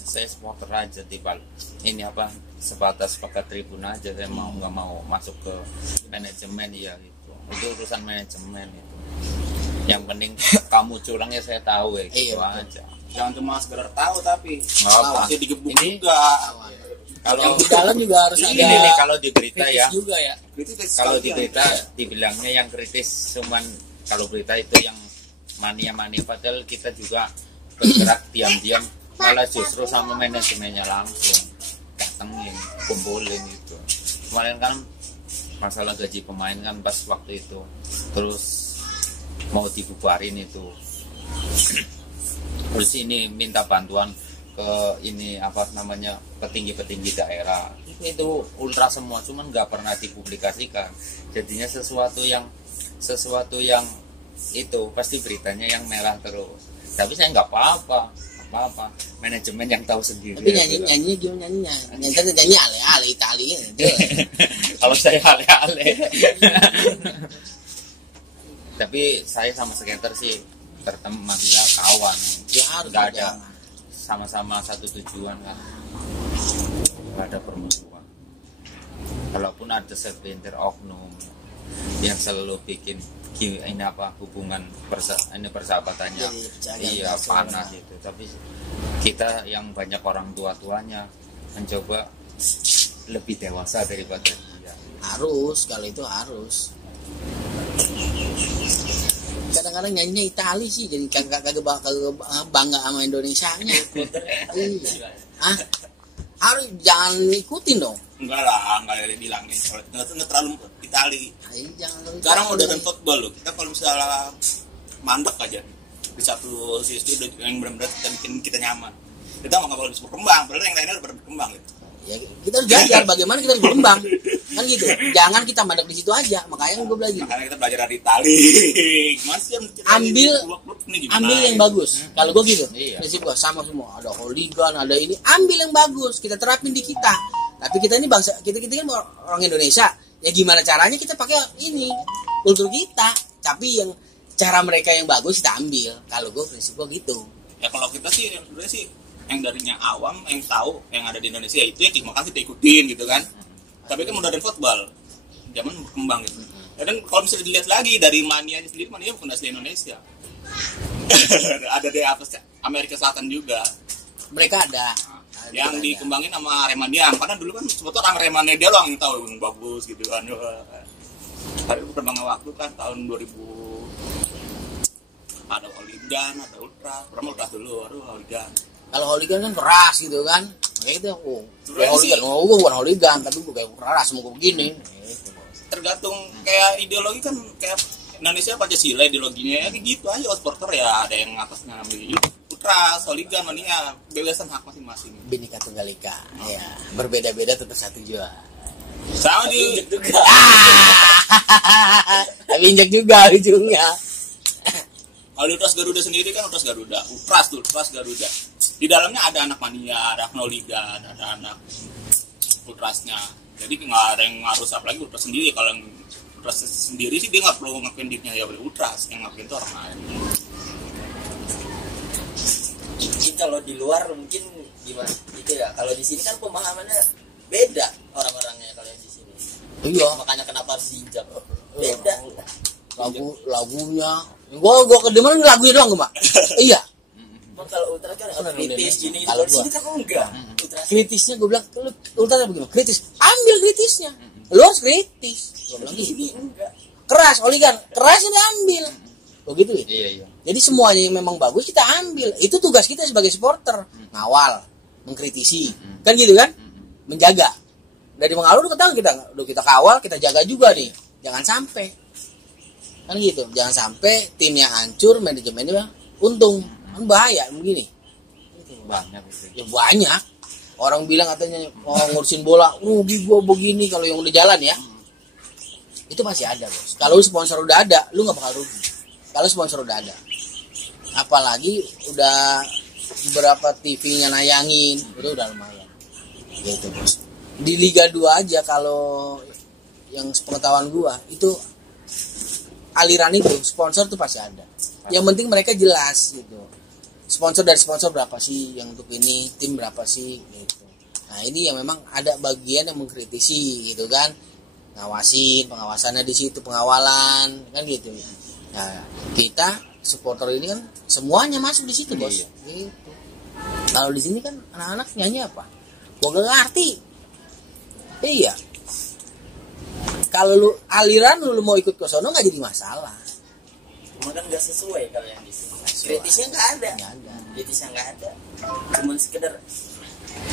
saya supporter aja tiba ini apa sebatas pakai tribun aja. Saya nggak mau masuk ke manajemen ya itu. Itu urusan manajemen itu. Yang penting kamu curang ya saya tahu ya gitu Iya, aja. Jangan cuma sekedar tahu tapi Nggak apa. pasti digebuk Ini- juga. Kalau Yang di dalam juga harus ini ada nih kalau di berita ya. kritis juga ya. Kalau di berita dibilangnya yang kritis cuman kalau berita itu yang mania-mania padahal kita juga bergerak diam-diam malah justru sama manajemennya langsung datengin kumpulin itu kemarin kan masalah gaji pemain kan pas waktu itu, terus mau dibubarin itu. Terus ini minta bantuan ke ini apa namanya petinggi-petinggi daerah, itu ultra semua, cuman nggak pernah dipublikasikan. Jadinya sesuatu yang itu pasti beritanya yang merah terus. Tapi saya nggak apa-apa, manajemen yang tahu sendiri. Tapi nyanyinya gimana nyanyinya? Nyanyi ale Itali. Kalau saya ale. Tapi saya sama skater sih berteman, maksudnya kawan. Ya harus nggak ada, sama-sama satu tujuan kan. Nggak ada permusuhan. Kalaupun ada segelintir oknum yang selalu bikin ini apa hubungan persahabatannya iya panas itu, tapi kita yang banyak orang tuanya mencoba lebih dewasa daripada dia. Harus, kalau itu harus. Kadang-kadang nyanyinya Itali sih, jadi kagak bangga sama Indonesianya. Iya. Harus jangan ikutin dong. Enggak lah, enggak ada bilangin. Nggak terlalu Itali. Sekarang udah dan football loh. Kita kalau misalnya mandek aja di satu sisi udah yang benar-benar kita bikin kita nyaman. Kita nggak bakal bisa berkembang. Padahal yang lainnya udah berkembang gitu. Ya, kita harus belajar bagaimana kita harus berkembang. Kan gitu. Jangan kita mandek di situ aja. Makanya gue belajar. Makanya kita belajar dari Itali. Gimana sih ambil yang bagus. Kalau gue gitu. Prinsip gue sama semua. Ada hooligan, ada ini. Ambil yang bagus. Kita terapin di kita. Tapi kita ini bangsa, kita kan orang Indonesia. Ya gimana caranya kita pakai ini kultur kita. Tapi yang cara mereka yang bagus kita ambil. Kalau gue prinsip gue gitu. Ya kalau kita sih sebenarnya sih yang darinya awam yang tahu yang ada di Indonesia itu ya makanya kita ikutin gitu kan. Tapi kan modern football zaman berkembang gitu. Dan kalau misalnya dilihat lagi dari manianya sendiri, mania bukan asli Indonesia. Ada di Amerika Selatan juga. Mereka ada. Yang dikembangin sama Remania. Karena dulu kan sebetulnya orang Remania dia loh yang tahu yang bagus gitu kan. Tapi perkembangan waktu kan tahun 2000 ada hooligan, ada ultra. Pertama ultra dulu, baru hooligan. Kalau hooligan kan keras gitu kan. Kayak itu hooligan. Gue bukan hooligan, tapi gue kayak keras mau begini. Tergantung kayak ideologi kan kayak Indonesia Pancasila ideologinya kayak gitu aja. Supporter ya ada yang atasnya ultra, hooligan, mania, bebasan hak masing-masing. Bhinneka Tunggal Ika. Ya, berbeda-beda tetap satu jua. Sama di juga. Tapi injek juga ujungnya. Kalau di Ultras Garuda sendiri kan Ultras Garuda, Ultras Garuda. Di dalamnya ada anak mania, ada hooligan, ada anak ultrasnya. Jadi nggak ada yang harus apalagi ultras sendiri. Kalau yang ultras sendiri sih dia nggak perlu ngakuin dirinya ya boleh ultras, yang ngakuin itu orang lain. Mungkin kalau di luar mungkin gimana gitu ya. Kalau di sini kan pemahamannya beda orang-orangnya kalau di sini. Iya. Makanya kenapa harus diinjak beda. Lagunya gue kedengeran lagunya doang gue, Mak. Iya. Kalau ultra kan kritis gini, kalau di sini kan enggak. Kritisnya gue bilang, ultra begini, kritis. Ambil kritisnya. Lu harus kritis. Gue bilang gitu. Enggak. Keras, hooligan, kerasnya diambil. Begitu ya? Iya. Jadi semuanya yang memang bagus kita ambil. Itu tugas kita sebagai supporter. Ngawal, mengkritisi. Kan gitu kan? Menjaga. Dari mengawal udah kita kawal, kita jaga juga nih. Jangan sampai. Kan gitu. Jangan sampai timnya hancur, manajemennya untung. Kan bahaya begini. Banyak itu. Ya banyak. Orang bilang katanya ngurusin bola, rugi gua begini kalau yang udah jalan ya. Itu masih ada, Bos. Kalau sponsor udah ada, lu nggak bakal rugi. Kalau sponsor udah ada. Apalagi udah beberapa TV-nya nayangin, itu udah lumayan. Gitu, Bos. Di Liga 2 aja kalau yang sepengetahuan gua itu aliran itu sponsor tuh pasti ada. Yang penting mereka jelas gitu. Sponsor dari sponsor berapa sih yang untuk ini, tim berapa sih gitu. Nah, ini yang memang ada bagian yang mengkritisi gitu kan. Pengawasannya di situ, pengawalan kan gitu ya. Nah, kita supporter ini kan semuanya masuk di situ, Bos. Iya. Gitu. Kalau di sini kan anak-anak nyanyi apa? Gua gak ngerti. Iya. Kalau lu aliran lu mau ikut ke sono enggak jadi masalah. Cuma kan nggak sesuai kalau yang di sini. Kritisnya nggak ada. Kritisnya nggak ada. Cuma sekedar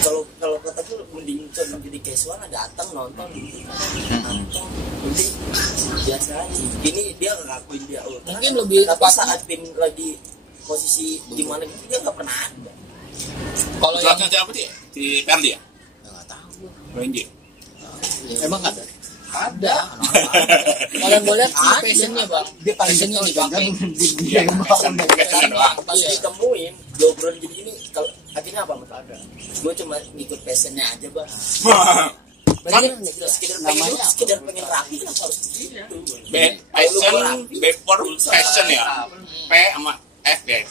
kalau kata gue mending jadi casual datang nonton gitu. Mending biasa aja. Ini dia ngakuin dia ultra. Mungkin lebih tapi saat tim lagi posisi gimana gitu dia nggak pernah ada. Kalau yang Jelasnya siapa sih? Di Perdi ya? nggak tahu. Renji. Emang ada? Ada. Kalau gue lihat sih passionnya bang. Dia paling Passionnya kecil dipakai. dia yang bangun. Passion doang. Pas ditemuin Jobron begini kalau akhirnya apa mas ada? Gue cuma ngikut passionnya aja bang. Berarti kan nggak jelas. Sekedar pengen rapi kenapa harus gitu? Before passion ya. P sama F ya.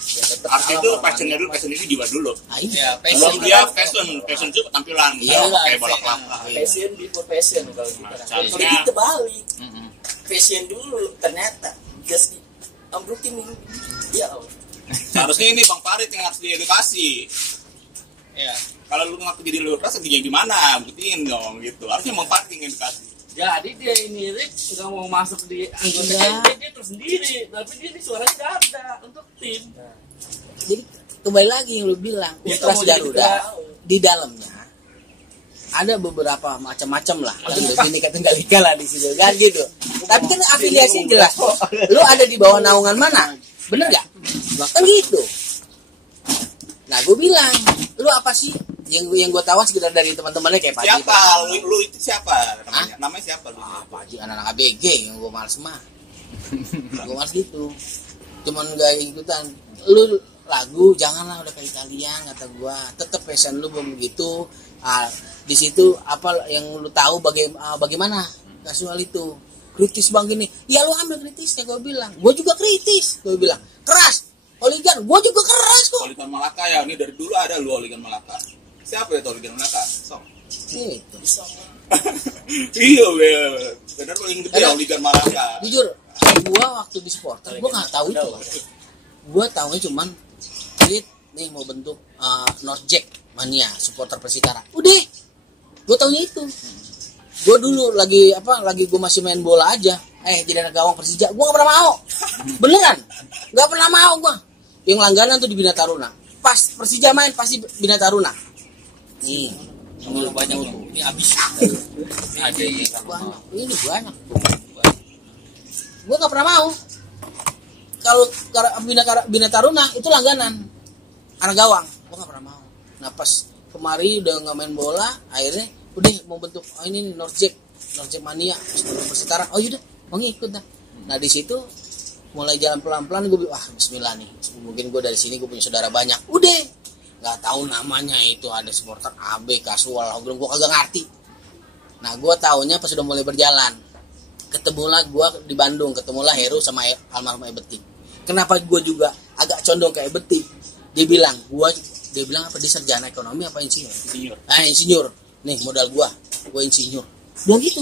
Artinya itu passionnya dulu, passion itu jiwa dulu. ya Kalau passion dia passion itu tampilan. Iya, Kayak balap-balap. Passion before passion kalau kita. Kalau Seharusnya- kita balik. Passion dulu ternyata just ambrukin ini. Ya Allah. Seharusnya ini Bang Farid yang harus diedukasi. ya Kalau lu ngaku jadi lurus, gimana? Buktiin dong gitu. Harusnya Bang Farid yang edukasi. Jadi dia ini Rick nggak mau masuk di anggota Iya. MT, dia tersendiri, tapi dia ini suaranya nggak ada untuk tim. Jadi kembali lagi yang lu bilang Dia Ultras mau jadi Garuda di dalamnya ada beberapa macam-macam lah. Kan Bhinneka Tunggal Ika lah di situ kan gitu. Tapi kan afiliasi jelas. Lu ada di bawah naungan mana? Bener gak? Kan gitu. Nah gue bilang, lu apa sih? Yang gue tahu sekedar dari teman-temannya kayak Pak Haji. Siapa? Lu itu siapa namanya? Namanya siapa lu? Pak Haji anak-anak ABG yang gue males mah. Gue males gitu. Cuman gak ikutan. Lu lagu janganlah udah kayak kalian kata gue. Tetep passion lu belum begitu. Di situ apa yang lu tahu bagaimana kasual itu kritis bang gini. Ya lu ambil kritisnya gue bilang. Gue juga kritis. Gue bilang keras. Holigan, gue juga keras kok. Holigan Malaka ya, ini dari dulu ada lu Holigan Malaka. Siapa ya Holigan Malaka? Sok. Gitu. Iya, bener paling gede Ada. Holigan Malaka. Jujur, gue waktu di supporter, gue nggak tahu itu. Gue tahunya cuman tweet nih mau bentuk Northjack Mania supporter Persikara. Udah, gue tahunya itu. Gue dulu lagi gue masih main bola aja. Jadi anak gawang Persija, gue nggak pernah mau. Beneran, nggak pernah mau gue. Yang langganan tuh di Bina Taruna. Pas Persija main pasti Bina Taruna. Nih, kalau banyak ini habis ada yang banyak. Ini banyak. Gue nggak pernah mau. Kalau Bina Taruna itu langganan anak gawang, gue nggak pernah mau. Nah pas kemari udah nggak main bola, akhirnya udah mau bentuk ini nih Northjack Mania Persitara. Oh yaudah mau ngikut dah. Nah di situ mulai jalan pelan-pelan gue bismillah nih. Mungkin gue dari sini gue punya saudara banyak. Udah nggak tahu namanya itu ada supporter AB kasual, gue kagak ngerti. Nah gue taunya pas sudah mulai berjalan. Ketemulah gue di Bandung, ketemulah Heru sama almarhum Ebeti. Kenapa gue juga agak condong ke Ebeti? Dia bilang apa dia sarjana ekonomi apa insinyur? Insinyur. Nih modal gue insinyur. Bilang gitu.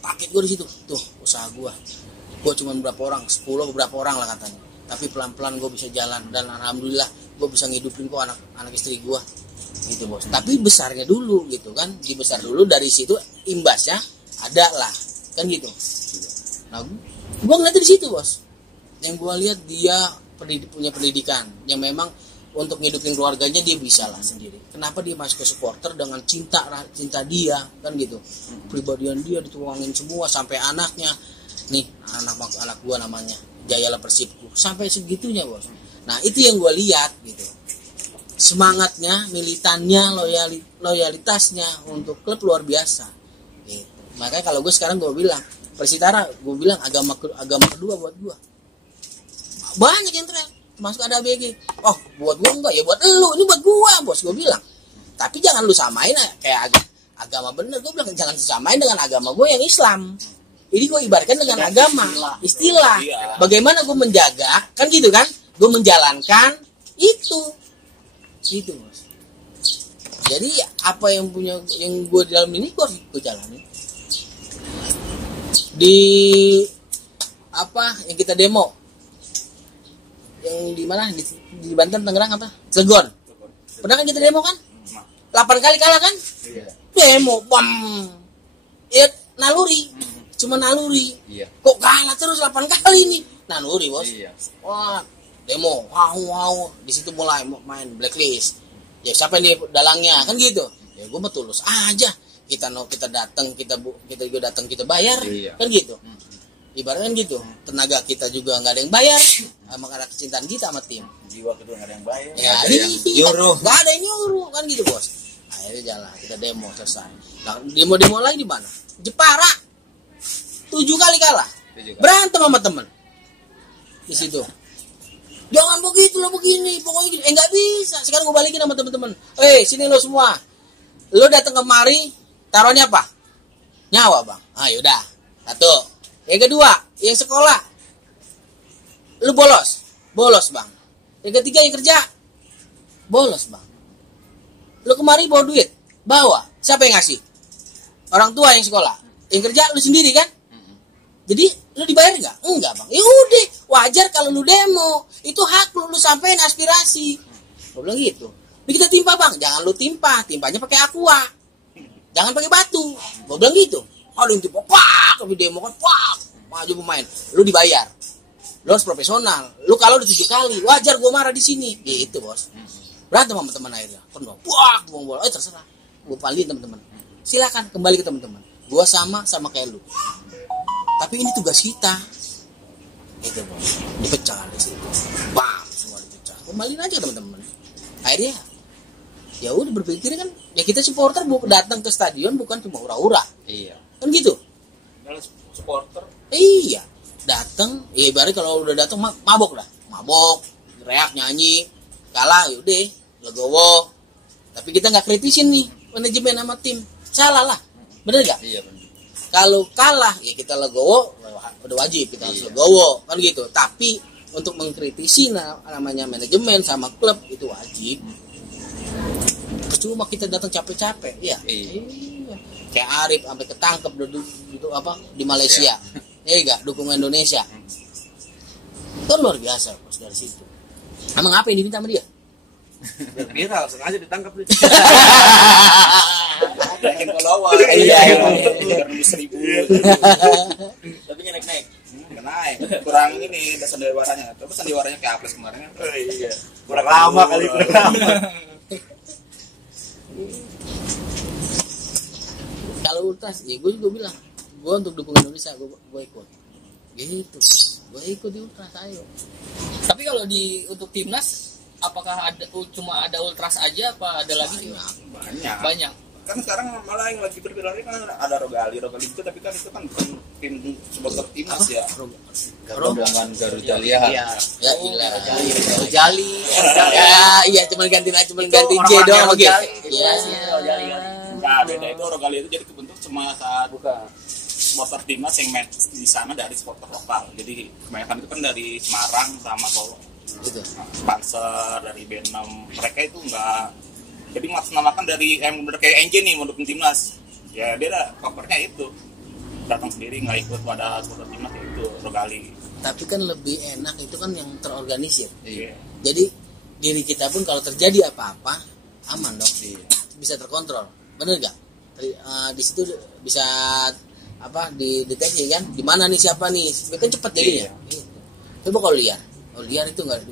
Paket gue di situ. Tuh usaha gue cuma berapa orang, 10 beberapa orang lah katanya. Tapi pelan-pelan gue bisa jalan dan alhamdulillah gue bisa ngidupin kok anak istri gue. Gitu bos. Tapi besarnya dulu gitu kan, dibesar dulu dari situ imbasnya ada lah kan gitu. Nah gue ngeliat di situ bos. Yang gue lihat dia punya pendidikan yang memang untuk ngidupin keluarganya dia bisa lah sendiri. Kenapa dia masuk ke supporter dengan cinta dia kan gitu. Pribadian dia dituangin semua sampai anaknya. Nih anak gua namanya Jayalah Persibku. Sampai segitunya bos. Nah itu yang gua lihat gitu. Semangatnya, militannya, loyalitasnya untuk klub luar biasa. Gitu. Makanya kalau gue sekarang gue bilang Persitara, gue bilang agama kedua buat gue. Banyak yang tren, termasuk ada ABG. Oh, buat gue enggak, ya buat lu, ini buat gue, bos, gue bilang. Tapi jangan lu samain kayak agama bener, gue bilang jangan disamain dengan agama gue yang Islam. Ini gue ibaratkan dengan agama, istilah. Bagaimana gue menjaga, kan gitu kan? Gue menjalankan itu, bos. Jadi apa yang gue di dalam ini gue jalani. Di apa yang kita demo? Yang di mana? Di Banten, Tangerang apa? Cilegon. Pernah kan kita demo kan? 8 kali kalah kan? Demo, bam. Ya naluri. Cuma naluri. Iya. Kok kalah terus 8 kali nih? Naluri, bos. Iya. Wah, demo. Wow. Di situ mulai main blacklist. ya siapa nih dalangnya kan gitu. Ya gue mah tulus aja. Kita datang, kita juga datang, kita bayar. Iya. Kan gitu. Ibaratnya kan gitu. Tenaga kita juga nggak ada yang bayar. Sama karena kecintaan kita sama tim. Jiwa kedua nggak ada yang bayar. Ya, nyuruh. nggak ada yang nyuruh kan gitu bos. Akhirnya jalan, kita demo selesai. Nah, demo lagi di mana? Jepara. 7 kali kalah. Berantem sama temen di situ. Jangan begitu lo begini, pokoknya gini. Nggak bisa. Sekarang gue balikin sama temen-temen. Sini lo semua. Lo datang kemari, taruhnya apa? Nyawa bang. Yaudah. 1. Yang kedua, yang sekolah. Lo bolos bang. Yang ketiga yang kerja, bolos bang. Lo kemari bawa duit, bawa. Siapa yang ngasih? Orang tua yang sekolah. Yang kerja lu sendiri kan? Jadi lu dibayar nggak? Enggak bang. Ya udah, wajar kalau lu demo. Itu hak lu sampein aspirasi. Gue bilang gitu. Ini kita timpa bang, jangan lu timpa. Timpanya pakai aqua. Jangan pakai batu. Gue bilang gitu. Ada yang timpa, pak, tapi demo kan, pak, maju pemain. Lu dibayar. Lu harus profesional. Lu kalau udah 7 kali, wajar gue marah di sini. Gitu bos. Berantem sama teman akhirnya. Penuh. Wah, buang bola. Terserah. Gue paliin teman-teman. Silakan kembali ke teman-teman. Gue sama kayak lu. Tapi ini tugas kita. Itu bos. Dipecah di situ. Bam, semua dipecah. Kembaliin aja teman-teman. Akhirnya ya udah berpikir kan, ya kita supporter datang ke stadion bukan cuma ura-ura. Iya. Kan gitu. Kalau supporter Iya. Datang, ya ibarat kalau udah datang mabok dah. Mabok, teriak, nyanyi, kalah yaudah, legowo. Tapi kita nggak kritisin nih manajemen sama tim. Salah lah. Bener gak? Iya benar. Kalau kalah ya kita legowo, udah wajib kita harus legowo kan gitu. Tapi untuk mengkritisi namanya manajemen sama klub itu wajib. Cuma kita datang capek-capek, ya. Iya. Kayak Arif sampai ketangkep di Malaysia. Iya enggak, dukung Indonesia. Kan luar biasa bos dari situ. Emang apa yang diminta sama dia? Viral, sengaja ditangkap dia. naikin follower. Iya. Biar lebih 1000. Tapi naik-naik. Naik. Kurang ini sandiwaranya. Tapi sandiwaranya kayak Aples kemarin kan. Oh iya. Kurang lama kali, kurang lama. Kalau ultras, ya gue juga bilang, gue untuk dukung Indonesia, gue ikut. Gitu, gue ikut di ultras, ayo. Tapi kalau untuk timnas, apakah cuma ada ultras aja, apa ada lagi? Banyak. Kan sekarang malah yang lagi berviral kan ada Rogali itu, tapi kan itu kan bukan tim supporter timnas ya. Rombongan Garuda Lihat. Ya ilah. Jali. Iya, cuma ganti J doang oke. Iya. Nah, beda itu Rogali itu jadi kebentuk cuma saat supporter timnas yang main di sana dari supporter lokal. Jadi kebanyakan itu kan dari Semarang sama Solo. Gitu. Sponsor dari B6 mereka itu enggak, jadi mengatasnamakan dari yang bener kayak NJ nih mendukung timnas. Ya dia ada covernya itu. Datang sendiri nggak ikut pada supporter timnas itu Rogali. Tapi kan lebih enak itu kan yang terorganisir. Iya. Jadi diri kita pun kalau terjadi apa-apa aman dong. Bisa terkontrol. Bener gak? Di situ bisa dideteksi kan? Di mana nih siapa nih? Kan cepat jadinya. Coba kalau liar itu nggak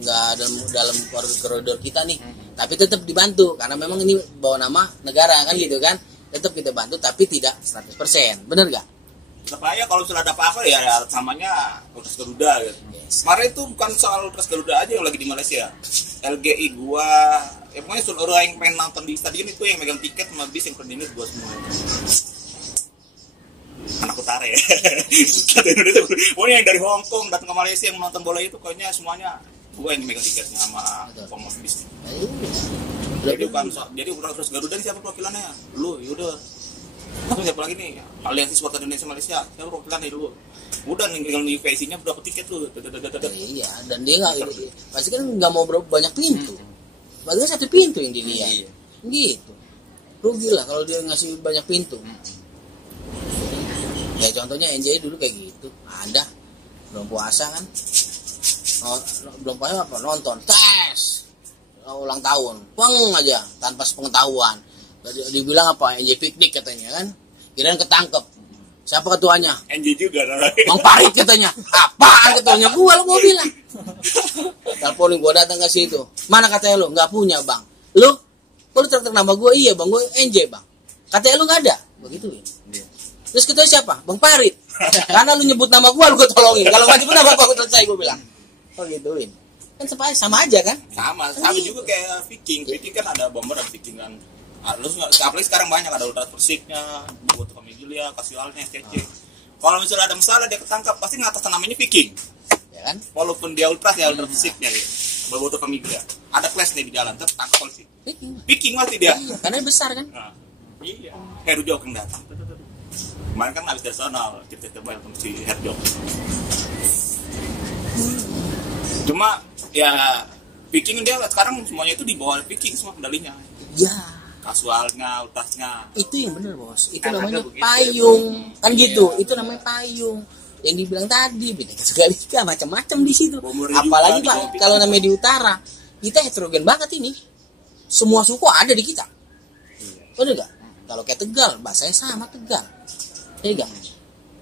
dalam koridor kita nih. Tapi tetap dibantu karena memang ini bawa nama negara kan gitu kan. Tetap kita bantu tapi tidak 100%. Bener gak? Tetap aja kalau sudah ada apa-apa ya namanya Ultras Garuda gitu. Yes. Kemarin itu bukan soal Ultras Garuda aja yang lagi di Malaysia. LGI gua, ya pokoknya seluruh yang pengen nonton di stadion itu yang megang tiket sama bis yang koordinir gua semua. Anak utara ya. Pokoknya yang dari Hong Kong datang ke Malaysia yang menonton bola itu kayaknya semuanya gua yang megang tiketnya sama pengurus bis. Jadi Ultras Garuda ini siapa perwakilannya? Lu, yaudah. Terus siapa lagi nih? Aliansi Supporter Indonesia Malaysia. Siapa perwakilannya dulu? Udah tinggal di VC-nya berapa tiket tuh? Iya, dan dia nggak pasti kan nggak mau banyak pintu. Padahal satu pintu yang dilihat. Gitu. Rugi lah kalau dia ngasih banyak pintu. Ya contohnya NJ dulu kayak gitu. Ada belum puasa kan? Belum puasa apa? Nonton tes ulang tahun, aja tanpa sepengetahuan. Dibilang apa? NJ piknik katanya kan? Kirain ketangkep. Siapa ketuanya? NJ juga Bang Parit katanya. Apaan ketuanya? Gua lo mau bilang. Teleponin gua datang ke situ. Mana katanya lu? Enggak punya, Bang. Lu Lu traktir nama gue, iya bang, gue NJ bang. KTL lu nggak ada, begitu. Iya. Terus kita siapa? Bang Parit. Karena lu nyebut nama gue, lu gue tolongin. Kalau nggak nyebut nama gue selesai, gue bilang. Oh gituin. Kan sama aja kan? Sama juga kayak Viking. Viking kan ada bomber dan Viking kan. Nah, lu apalagi sekarang banyak ada ultra persiknya, buat familia, kasualnya, CC. Kalau misalnya ada masalah dia ketangkap pasti ngatas namanya Viking. Ya kan? Walaupun dia ultra ya ultra persiknya ya. Berbuat familia. Ada clash nih di jalan, tertangkap polisi. Viking masih dia. Iya, karena dia besar kan? Nah, iya. Heru Jok yang datang. Kemarin kan habis dari sana kita coba si Heru Jok. Cuma ya Viking dia sekarang semuanya itu di bawah Viking semua medalinya. Ya. Kasualnya, ultrasnya. Itu yang bener bos. Itu Kan namanya ada begitu. payung. Kan Iya. gitu. Itu namanya payung. Yang dibilang tadi Bhinneka Tunggal Ika macam-macam di situ. Bombernya Apalagi juga Pak di kalau namanya di utara, kita heterogen banget ini. Semua suku ada di kita. Bener gak? Kalau kayak Tegal, bahasanya sama Tegal. Iya gak?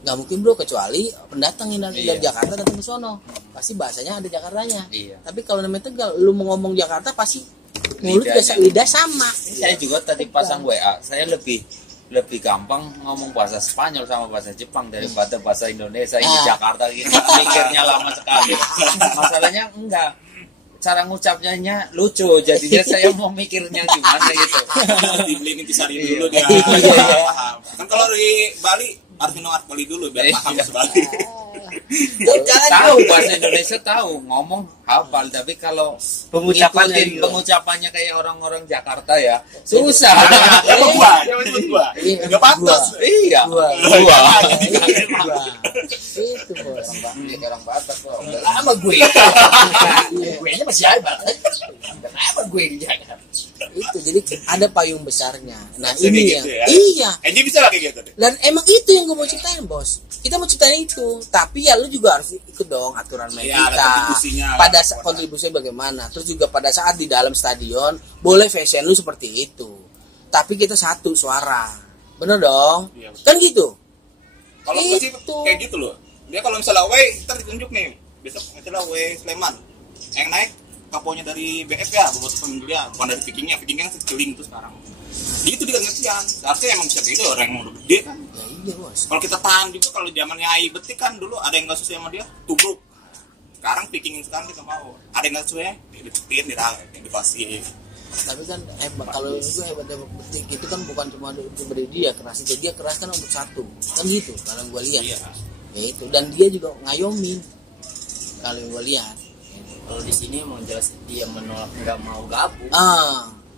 Gak mungkin bro, kecuali pendatang yang dari Jakarta datang ke sono. Pasti bahasanya ada Jakartanya. Iya. Tapi kalau namanya Tegal, lu mau ngomong Jakarta pasti mulut lidah sama. Saya juga tadi pasang WA, saya lebih gampang ngomong bahasa Spanyol sama bahasa Jepang daripada bahasa Indonesia. Ini Jakarta gitu, mikirnya lama sekali. Masalahnya enggak, cara ngucapnya lucu, jadinya saya mau mikirnya gimana gitu. Dibeliin intisari dulu dia. Paham. Kan kalau di Bali harus minum Bali dulu biar paham bahasa Bali. Tahu bahasa Indonesia, tahu ngomong hafal, tapi kalau pengucapannya kayak orang-orang Jakarta ya susah. Gua enggak pantas. Iya. Gua. Itu bos. Orang Batak kok. Udah lama gue. Gue nya masih ada. Udah lama gue di Jakarta. Itu jadi ada payung besarnya. Nah Jadi ini gitu yang ya. iya. Jadi bisa lagi gitu deh. Dan emang itu yang gue mau ceritain bos. Kita mau ceritain itu, tapi ya lu juga harus ikut dong aturan main Iya, ada kita. kontribusinya. Pada kontribusinya bagaimana? Terus juga pada saat di dalam stadion boleh fashion lu seperti itu. Tapi kita satu suara, bener dong? Iya, betul. Kan gitu. Kalau gue sih Itu. kayak gitu loh. Dia kalau misalnya away, ntar ditunjuk nih. Besok misalnya away Sleman. Yang naik kaponya dari BF ya, buat familia, bukan dari Vikingnya. Vikingnya kan sekeling tuh sekarang. Itu dia ngertian. Seharusnya emang bisa gitu orang yang udah gede kan. Ya iya bos. Kalau kita tahan juga kalau zamannya Ai Betik kan dulu ada yang nggak sesuai sama dia, tubruk. Sekarang Viking sekarang kita mau. Ada yang nggak sesuai, dibetin, dipasih. Tapi kan hebat, kalau itu hebatnya Betik itu kan bukan cuma dari dia keras itu, dia keras kan untuk satu kan gitu kalau gue lihat. Iya. Ya itu, dan dia juga ngayomin kalau gue lihat. Kalau di sini emang jelas dia menolak, nggak mau gabung.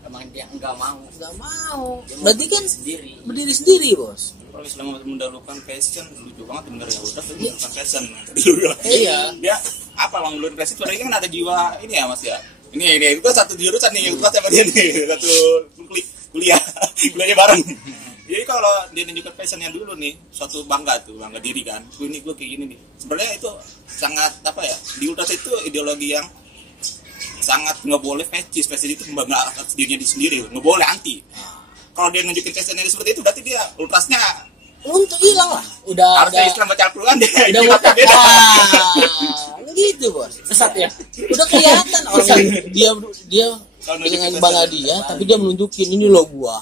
Emang dia nggak mau. Nggak mau. Dia mau Berarti kan sendiri. berdiri sendiri bos. Kalau Islam mendahulukan fashion, lucu banget bener ya. Udah mendahulukan fashion. Dulu Iya. dia apa bang dulu fashion itu kan ada jiwa ini ya mas ya. Ini itu satu jurusan nih, kelas sama dia nih, satu kuliahnya bareng. Jadi kalau dia nunjukin fashionnya dulu nih, suatu bangga diri kan. Ini gue kayak gini nih. Sebenarnya itu sangat apa ya? Di ultras itu ideologi yang sangat nggak boleh fashion itu membanggakan dirinya sendiri, nggak boleh anti. Kalau dia nunjukin fashionnya seperti itu, berarti dia ultrasnya Untuk hilang lah. Udah harusnya Islam baca Al-Quran dia. udah Kita beda. gitu bos. Sesat ya. Udah kelihatan orang dia Kalau dengan nunjukin bangga fashion, dia, tapi dia menunjukin ini loh gua.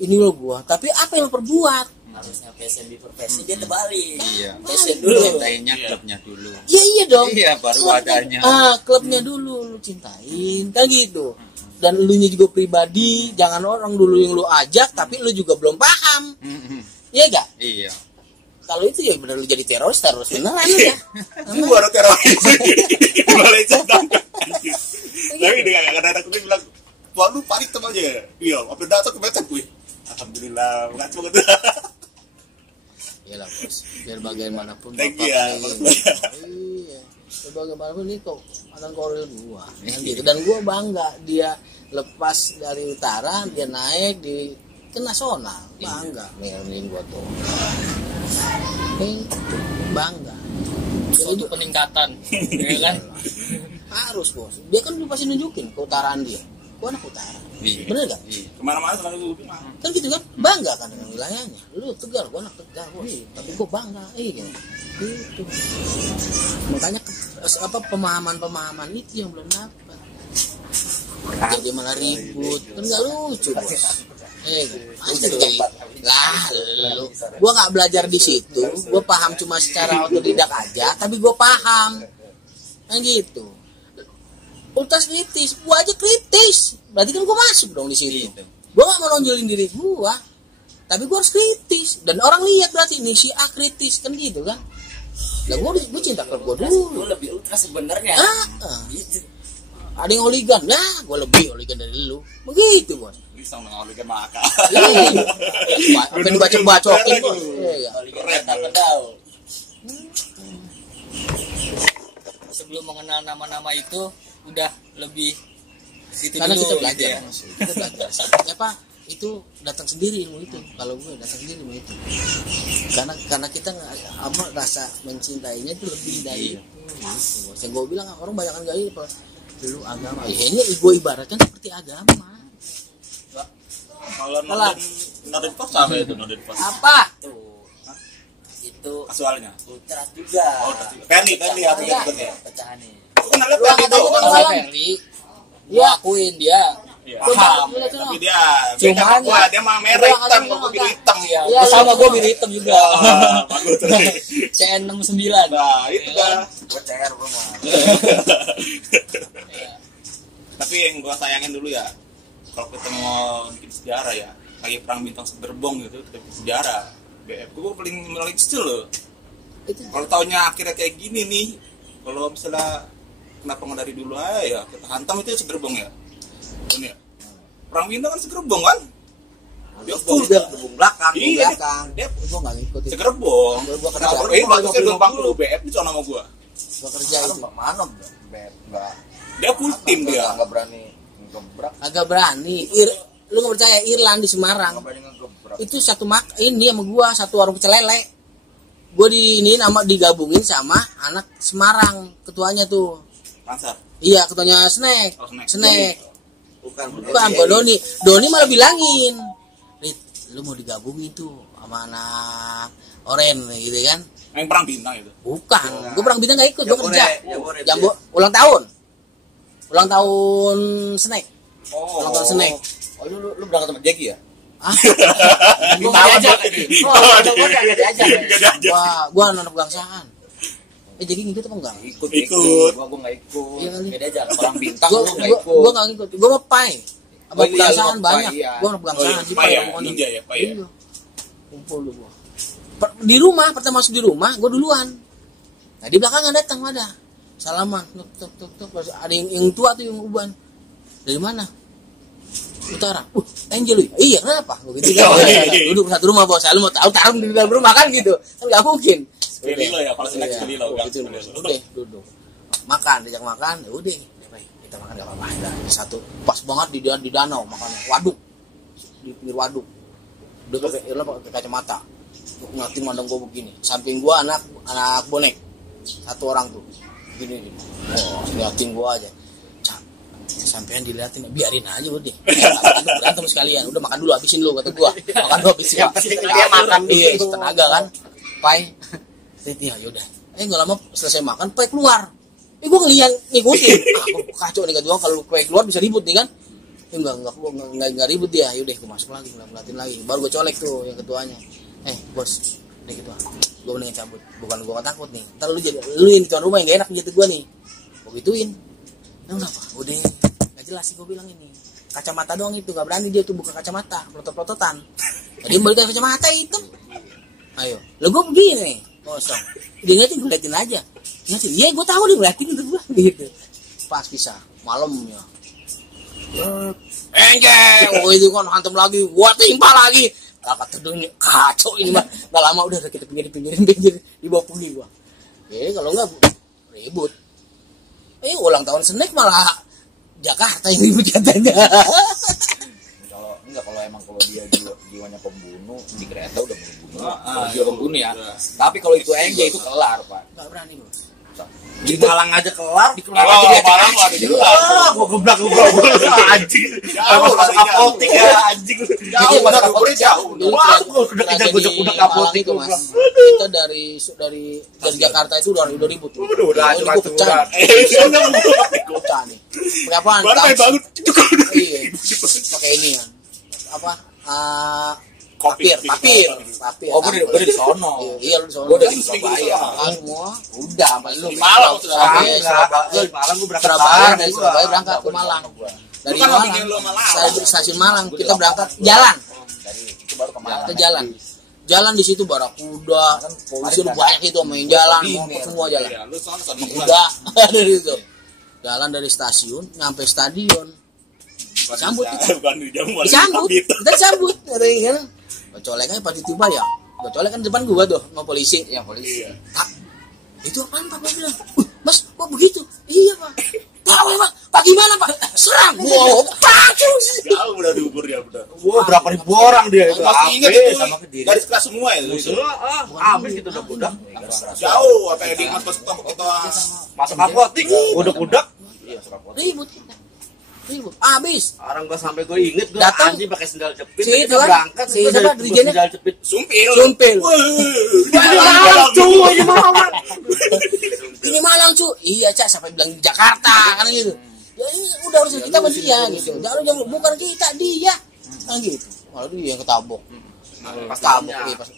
Ini loh gua. Tapi apa yang lo perbuat? Harusnya fashion before fashion dia terbalik. Iya. Fashion dulu. Cintainya klubnya dulu. Ya iya dong. Iya, baru adanya. Klubnya dulu lu cintain, kan gitu. Dan lu nya juga pribadi, jangan orang dulu yang lu ajak, tapi lu juga belum paham. Iya gak? Iya. Kalau itu ya benar lu jadi teroris beneran lu ya. Itu baru teroris. Malaysia tangkap. Tapi dengan kadang-kadang aku bilang, wah lu panik teman aja. Iya, apa datang ke meter gue. Alhamdulillah, bukan cuma gitu. Iyalah bos, biar bagaimanapun Thank bapak you, ya. iya. Biar bagaimanapun ini kok anak koril gua. Kan gitu. Dan gua bangga dia lepas dari utara, dia naik di ke nasional, bangga. Nih gua tuh. Bangga. Suatu peningkatan, ya kan? Harus bos. Dia kan lu pasti nunjukin keutaraan dia. Gua anak utara. Iya. Bener gak? Iya. Kemana-mana selalu gue bilang. Kan gitu kan, bangga kan dengan wilayahnya. Lu Tegal, gua anak Tegal bos. Tapi gua bangga, gitu. Makanya pemahaman itu yang belum dapat. jadi malah ribut kan nggak lucu bos. Masih kayak lah lu. Gua nggak belajar di situ, gua paham cuma secara otodidak aja, tapi gua paham kan gitu. Ultras kritis, gua aja kritis, berarti kan gua masuk dong di situ. Gua nggak mau nonjolin diri gua, tapi gua harus kritis dan orang lihat berarti ini si A kritis kan gitu kan. Lah gua cinta klub gua dulu. Lu lebih ultras sebenarnya. Gitu. Ada yang holigan, lah gue lebih holigan dari lu. Begitu bos. Bisa mengholigan maka. Apa yang dibaca-bacokin bos. Holigan tak pedal. Sebelum mengenal nama-nama itu udah lebih itu Karena dulu, kita belajar. gitu ya. Kita belajar. Ya Pak, itu datang sendiri ilmu itu. Kalau gue datang sendiri ilmu itu. Karena kita nggak rasa mencintainya itu lebih dari itu. Gitu. Yang gue bilang orang banyak kan gak ini dulu agama. Ya ini gue ibaratkan seperti agama. Kalau Norden Pos apa itu Norden Pos? Apa? Itu Kasualnya. ultras juga. Oh, Ferli atau Iya, ya. pecahan nih. Aku kenalnya Lu Ferli angkat aja tuh. dong, Kalau Salam. Ferli gua akuin dia Iya. paham. Tapi dia Cuman beda sama gua, dia mah merah Lu hitam, angkat gua biru dong, hitam. Ya, Iya, sama lu- gua biru hitam juga. Bagus tuh. CN69. Nah, itu dah. Gue CR gue mah. Tapi yang gua sayangin dulu ya, kalau kita mau bikin sejarah ya, kayak perang bintang segerbong gitu, kita bikin sejarah. BF gua paling menarik kecil loh. Kalau tahunnya akhirnya kayak gini nih, kalau misalnya kenapa nggak dari dulu aja ya, kita hantam itu segerbong ya. Ini ya. Perang bintang kan segerbong kan? Dia full Gebung belakang, Iya, belakang. dia Gue nggak ngikutin. segerbong. Gua kerja. Kenapa? Bagusnya Dompang lu BF itu nama gua. Gue kerja itu. Mana beb enggak Dia full tim dia. enggak berani ngegebrak, Agak berani. Lu nggak percaya Irland di Semarang? enggak berani ngegebrak. Itu satu ini sama gua satu warung pecel lele. Gua di ini nama digabungin sama anak Semarang ketuanya tuh. Pansar. Iya ketuanya Snack. Oh, Snack. Snack. Bukan Bukan Doni. Doni malah bilangin, Rit, lu mau digabungin tuh sama anak Oren gitu kan? Yang perang bintang itu. Bukan. Gua perang bintang nggak ikut. Gua Jambore, kerja. Jambore. Jambo ulang tahun. Ulang tahun Snack. Oh. Ulang tahun Snack. Oh, lu berangkat sama Jackie ya? Ah, Gua diajak ini. gua nggak diajak. Nggak diajak. Gua anak bangsaan. Jadi ngikut apa enggak? Ikut. Ikut. Gua enggak ikut. Iya kali. Beda aja. Orang bintang Gua lu enggak ikut. gua nggak ngikut. Gua mau pai. Apa Oh iya, pegangsaan lu mau banyak. pai, iya. Gua anak pegangsaan Oh, sih iya, pai ya, ninja ya, pai ya. Iya. Kumpul lu gua. Di rumah, pertama masuk di rumah, gua duluan. Nah, di belakang datang ada. Salaman, tuk. Ada yang tua tuh yang uban. Dari mana? Utara. Angel lu. Iya, kenapa? Gua gitu kan. Duduk satu rumah, Bos. Lu mau tahu tarung di dalam rumah kan gitu. Kan enggak mungkin. Sekali lo ya, kalau snack Iya, sekali lo. gitu. Udah, duduk. Makan, diajak makan, ya udah. Kita makan enggak apa-apa. Ada satu pas banget di danau makannya. Waduk. Di pinggir waduk. Udah pakai kacamata. Ngeliatin mandang gua begini. Samping gua anak bonek. Satu orang tuh. Gini. Oh, ngeliatin gua aja. Cak, sampean diliatin, biarin aja udah. Berantem sekalian. Udah makan dulu, habisin lu kata gua. Makan dulu habisin. Yang penting dia makan dulu. Iya, tenaga kan. Pai. Ya yaudah. Nggak lama selesai makan, Pai keluar. Gue ngikutin. Aku kacau nih gua kalau Pai keluar bisa ribut nih kan. Enggak ribut dia. Yaudah, gue masuk lagi, ngeliatin lagi. Baru gue colek tuh yang ketuanya. Bos, udah gitu. Gue mendingan cabut. Bukan gue takut nih. Ntar lu yang di tuan rumah yang gak enak gitu gue nih. Gue gituin. Kenapa? Udah, gak jelas sih gue bilang ini. Kacamata doang itu, gak berani dia tuh buka kacamata, pelotot-pelototan. Jadi balikin kacamata hitam. Ayo, lo gue begini, kosong. Dia ngeliatin aja. Ngeliatin, iya gue tahu dia ngeliatin itu gue gitu. Pas pisah, malamnya. Oh itu kan hantam lagi, gua timpa lagi. Kakak terdungnya kacau ini mah. Gak lama udah kita pinggirin di bawah punggi gua. Kalau enggak ribut. Ulang tahun Snack malah Jakarta yang ribut katanya. Kalau emang dia jiwanya pembunuh di kereta udah membunuh. Ah, Dia pembunuh ya. Tapi kalau itu enggak itu kelar, Pak. Gak berani bro. Di Malang aja kelar, di kelar Kalau aja dia Malang ada juga. gua geblak anjing. Masuk apotik ya anjing. Jauh, benar, ukurnya jauh. Wah, gua udah kejar gojek udah apotik itu, gua. Mas. Kita dari Jakarta itu udah ribut tuh. Udah Ini gua pecah. Pecah nih. Pakai apaan? Baru bangun. Iya. Pakai ini ya. Apa? Papir. Oh, gua udah di sono. Iya, lu di sono. Gua udah di Surabaya. Semua udah sama lu. Di Malang, Surabaya. Di Malang gua berangkat Surabaya dari Surabaya berangkat ke Malang. Dari Bukan Malang. bikin lu sama Malang. Saya di stasiun Malang, kita berangkat jalan. Dari itu baru ke Malang. Ke jalan. Jalan di situ Barakuda, polisi udah banyak itu main jalan, semua jalan. Ya, lu sono sama Kuda dari itu. Jalan dari stasiun nyampe stadion. Sambut kita. Bukan di jam Disambut. Kita disambut. Katanya, colek aja pas tiba ya. Colek kan depan gua tuh sama polisi. Yang polisi. Pak, itu apaan Pak? Gua bilang, Mas, kok begitu? Iya Pak. Pak, Pak gimana Pak? Serang. Wow, Pak. Jauh udah diukur ya, udah. Wah, berapa ribu orang dia itu. Masih ingat Habis itu sama Kediri. garis kelas semua ya itu. Habis gitu udah budak. Jauh apa yang di mas kita Masuk apotik, udah-udak. Ribut kita. Ribut. Abis. Orang gua sampai gua inget gua Datang. anjing pakai sendal jepit. Si Kita itu kan, berangkat si itu siapa, dari dirijennya? sendal jepit. sumpil. Sumpil. Malang Cuy, ini Malang. Ini Malang cu. Iya Cak, sampai bilang Jakarta kan gitu. Ya ini udah urusan kita sama dia gitu. Jangan bukan kita dia. Kan gitu. Malah dia yang ketabok. Pas tabok,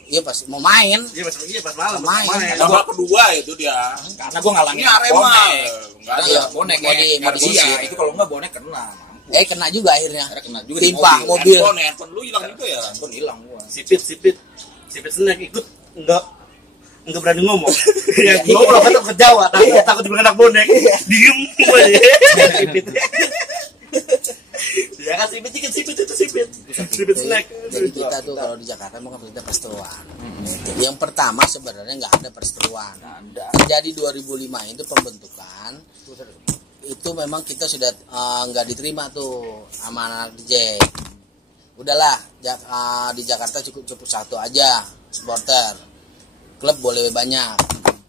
iya pas mau main. Iya pas malam. Main. Babak kedua itu dia. Karena gua ngalangin Ini Arema. bonek. Enggak Iya, ada bonek mau di- mau Karena diusir. dia Itu kalau enggak bonek kena. Kena juga akhirnya. Kena juga di Timpang mobil. handphone lu hilang juga ya. Handphone hilang gua. Sipit snack ikut enggak berani ngomong. Ya gua udah kata ke Jawa, takut dibilang anak bonek. Diem gua ya. Sipit. Ya kan sipit snack. Jadi kita tuh kalau di Jakarta mau kan kita perseteruan. Yang pertama sebenarnya nggak ada perseteruan. Jadi 2005 itu pembentukan itu memang kita sudah nggak diterima tuh sama anak DJ. Udahlah di Jakarta cukup satu aja supporter. Klub boleh banyak.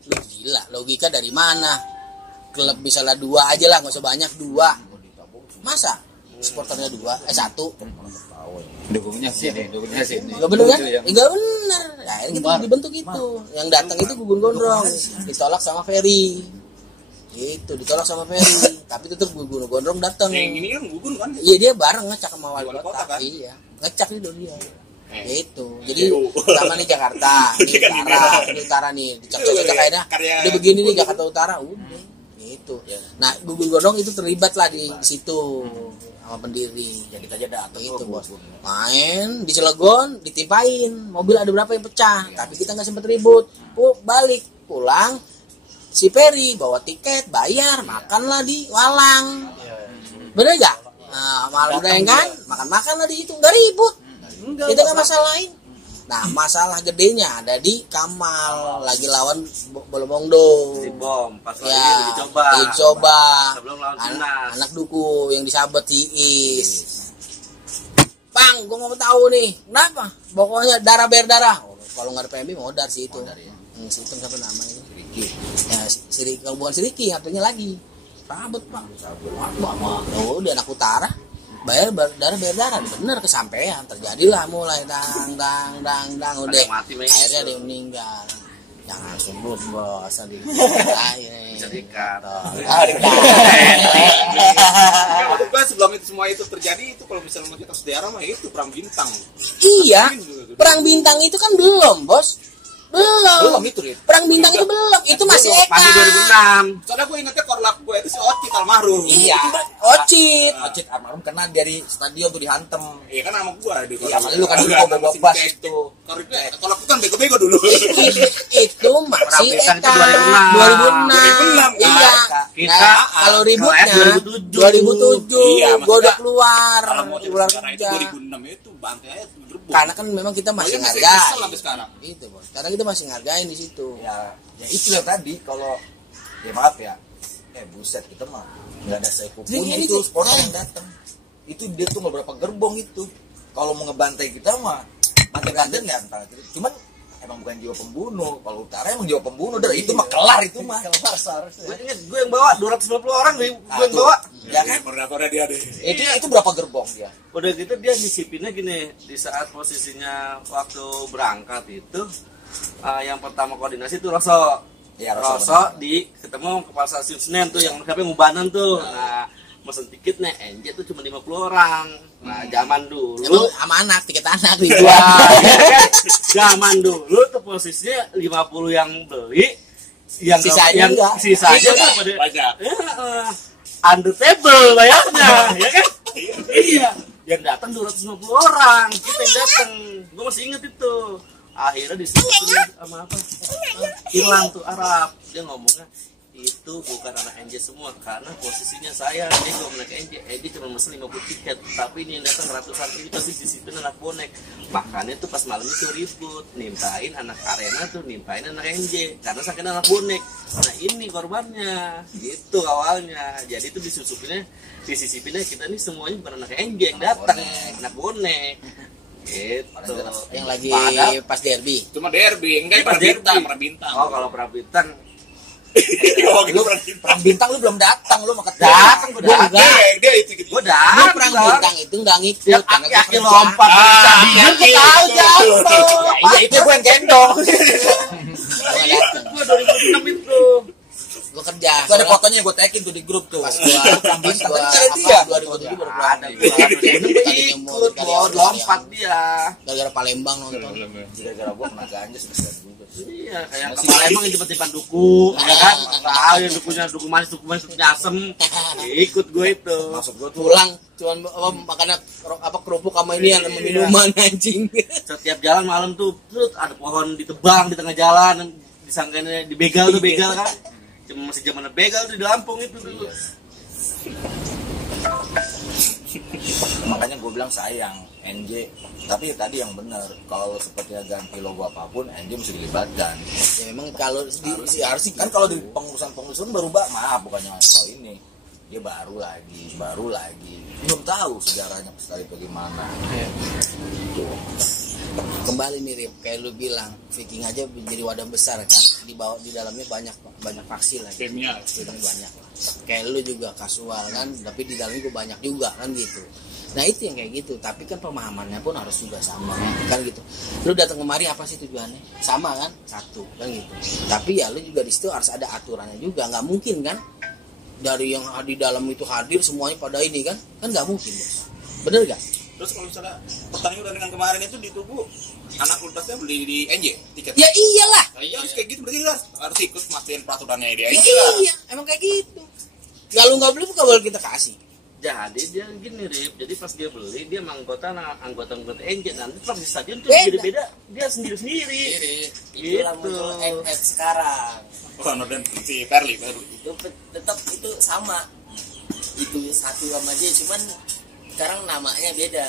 Lu gila, logika dari mana? Klub misalnya 2 aja lah, nggak usah banyak 2. Masa supporternya 1? Dukungnya sini. Enggak bener kan? Enggak bener. Nah, ini kita dibentuk itu. Yang datang itu Gugun Gondrong. Ditolak sama Ferry. Gitu, ditolak sama Ferry. Tapi tetap Gugun Gondrong datang. Yang ini kan gugun kan. Iya, dia bareng ngecak sama wali Wali kota. kota, kan? Iya, ngecak itu dia. Gitu. Jadi pertama nih Jakarta, di utara nih, dicak-cak kayaknya. Udah begini nih Jakarta Utara, udah. Gitu. Nah, Gugun Gondrong itu terlibat lah di situ sama pendiri. Jadi aja datang Itu bos, main di Cilegon, ditimpain mobil ada berapa yang pecah, tapi kita nggak sempet ribut. Balik pulang, si Ferry bawa tiket, bayar, makanlah di Walang, bener gak? Nah, malam udah kan, makan lah di itu, nggak ribut, kita nggak masalahin. Nah, masalah gedenya ada di Kamal lagi lawan Bolobongdo. Si bom pas Ya, dicoba. Sebelum lawan Timnas. Anak duku yang disabet Iis. Bang, gue mau tahu nih, kenapa? Pokoknya darah berdarah. Kalau nggak ada PMB modar sih itu. Si itu siapa namanya? Siriki. Ya, Siriki. Kalau bukan Siriki, artinya lagi. Sabet Pak. Oh, di anak utara. Bayar darah berdarah, bener kesampaian. Terjadilah mulai dang udah. Akhirnya dia meninggal. Jangan sebut bos, Serikat. Sebelum itu semua itu terjadi itu kalau misalnya kita sejarah mah itu perang bintang. Iya, perang bintang itu kan belum bos. Belum itu Rit. Perang bintang itu belum, itu masih Eka. Masih 2006. Soalnya gue ingetnya korlap gue itu si Ocit almarhum. Iya, Ocit almarhum kena dari stadion tuh dihantem. Iya kan sama gue di Iya, lu kan dulu bawa bas itu. Kalau aku kan bego-bego dulu. Itu masih Perang bintang Eka itu 2006. Iya. Kita Nah, kalau ributnya 2007 Iya, gua udah keluar Kalau mau cerita keluar sejarah itu kerja. 2006 itu bantai aja gerbong. Karena kan memang kita masih Masih ngargain. kesel sampai sekarang. Itu bos. Karena kita masih ngargain di situ. Ya itu yang tadi kalau ya maaf ya. Buset kita mah enggak ada sepupunya Ini itu tuh, supporter yang datang. Itu dia tuh beberapa gerbong itu. Kalau mau ngebantai kita mah bantai-bantai enggak entar. Cuman emang bukan jiwa pembunuh. Kalau utara emang jiwa pembunuh. Dari itu mah kelar itu mah. Kelar seharusnya. Gue inget gue yang bawa 250 orang gue yang bawa. Ya kan? Koordinatornya dia deh. Itu berapa gerbong dia? Udah gitu dia nyisipinnya gini, di saat posisinya waktu berangkat itu yang pertama koordinasi itu Roso. Ya, Roso di ketemu kepala stasiun Senen tuh yang siapa ngubanan tuh. Nah, mesen tiketnya NJ tuh cuma 50 orang. Nah, zaman dulu Emang sama anak, tiket anak Wah, dijual. zaman dulu tuh posisinya 50 yang beli, yang Sisanya enggak. sisanya tuh pada Banyak. under table bayarnya, ya kan? Iya. Yang datang 250 orang, kita yang datang. Gue masih inget itu. Akhirnya disuruh sama apa? Hilang tuh Arab. Dia ngomongnya itu bukan anak NJ semua karena posisinya saya dia cuma anak NJ cuma mesen 50 tiket, tapi ini yang datang ratusan ribu pasti disipin anak bonek. Makanya tuh pas malam itu ribut, nimpain anak arena tuh nimpain anak NJ karena sakit anak bonek. Nah ini korbannya gitu awalnya. Jadi itu disisipinnya kita nih semuanya bukan anak NJ yang datang, anak bonek gitu. Yang lagi Padahal- pas derby. Cuma derby, enggak Pas pernah bintang. Oh kalau Prabintang Oh, gitu pernah bintang. Perang bintang lu belum datang, lu makan datang gue datang. Dia itu gitu. Gue Gue datang. perang bintang itu nggak ngikut. Yang karena gua aki-aki kerja. lompat Ah, dia gue iya, tahu iya. jatuh. Iya itu gue yang gendong. Gua nggak datang. Gue 2006 itu. Gue kerja. Itu ada fotonya gue tagin tuh di grup tuh. Pas gua Perang bintang gua kan ada dia. 2007 baru pulang. Ada gue ikut mau lompat dia. Gara-gara Palembang nonton. Gara-gara gue kena ganja sebesar juga. Iya kayak ke Palembang yang tiba-tiba duku, ya kan? Tahu yang duku manis dukunya asem. Ikut gue itu. Maksud gue tuh Pulang cuman makan kerupuk sama ini yang minuman anjing. Setiap jalan malam tuh ada pohon ditebang di tengah jalan, disangkanya dibegal tuh begal kan. Cuma masih zaman begal tuh di Lampung itu dulu. makanya gue bilang sayang NJ. Tapi tadi yang benar, kalau sepertinya ganti logo apapun NJ mesti dilibatkan. Ya memang kalau harus sih Kan kalau di pengurusan baru maaf bukannya kalau ini dia baru lagi belum tahu sejarahnya sekali bagaimana. kembali nih Rip, kayak lu bilang Viking aja jadi wadah besar kan, di bawah di dalamnya banyak faksi lagi, Timnya. banyak lah. Kayak lu juga kasual kan, tapi di dalamnya juga banyak juga kan gitu. Nah itu yang kayak gitu, tapi kan pemahamannya pun harus juga sama kan gitu. Lu datang kemari apa sih tujuannya? Sama kan, satu kan gitu. Tapi ya lu juga di situ harus ada aturannya juga, nggak mungkin kan dari yang di dalam itu hadir semuanya pada ini kan nggak mungkin bos, bener gak? Terus kalau misalnya pertandingan dengan kemarin itu di Tugu, anak ultrasnya beli di NJ tiket. Ya iyalah. Nah, iya harus kayak gitu, berarti harus ikut mastiin peraturannya di Ya NJ lah. iya, emang kayak gitu. Kalau nggak beli bukan boleh kita kasih. Jadi dia gini Rip, jadi pas dia beli dia sama anggota NJ, nanti pas di stadion tuh Beda. beda-beda, dia sendiri-sendiri. Itulah Gitu. muncul NF sekarang. Honor dan si Perli baru. Itu tetap itu sama. Itu satu sama dia, cuman sekarang namanya beda.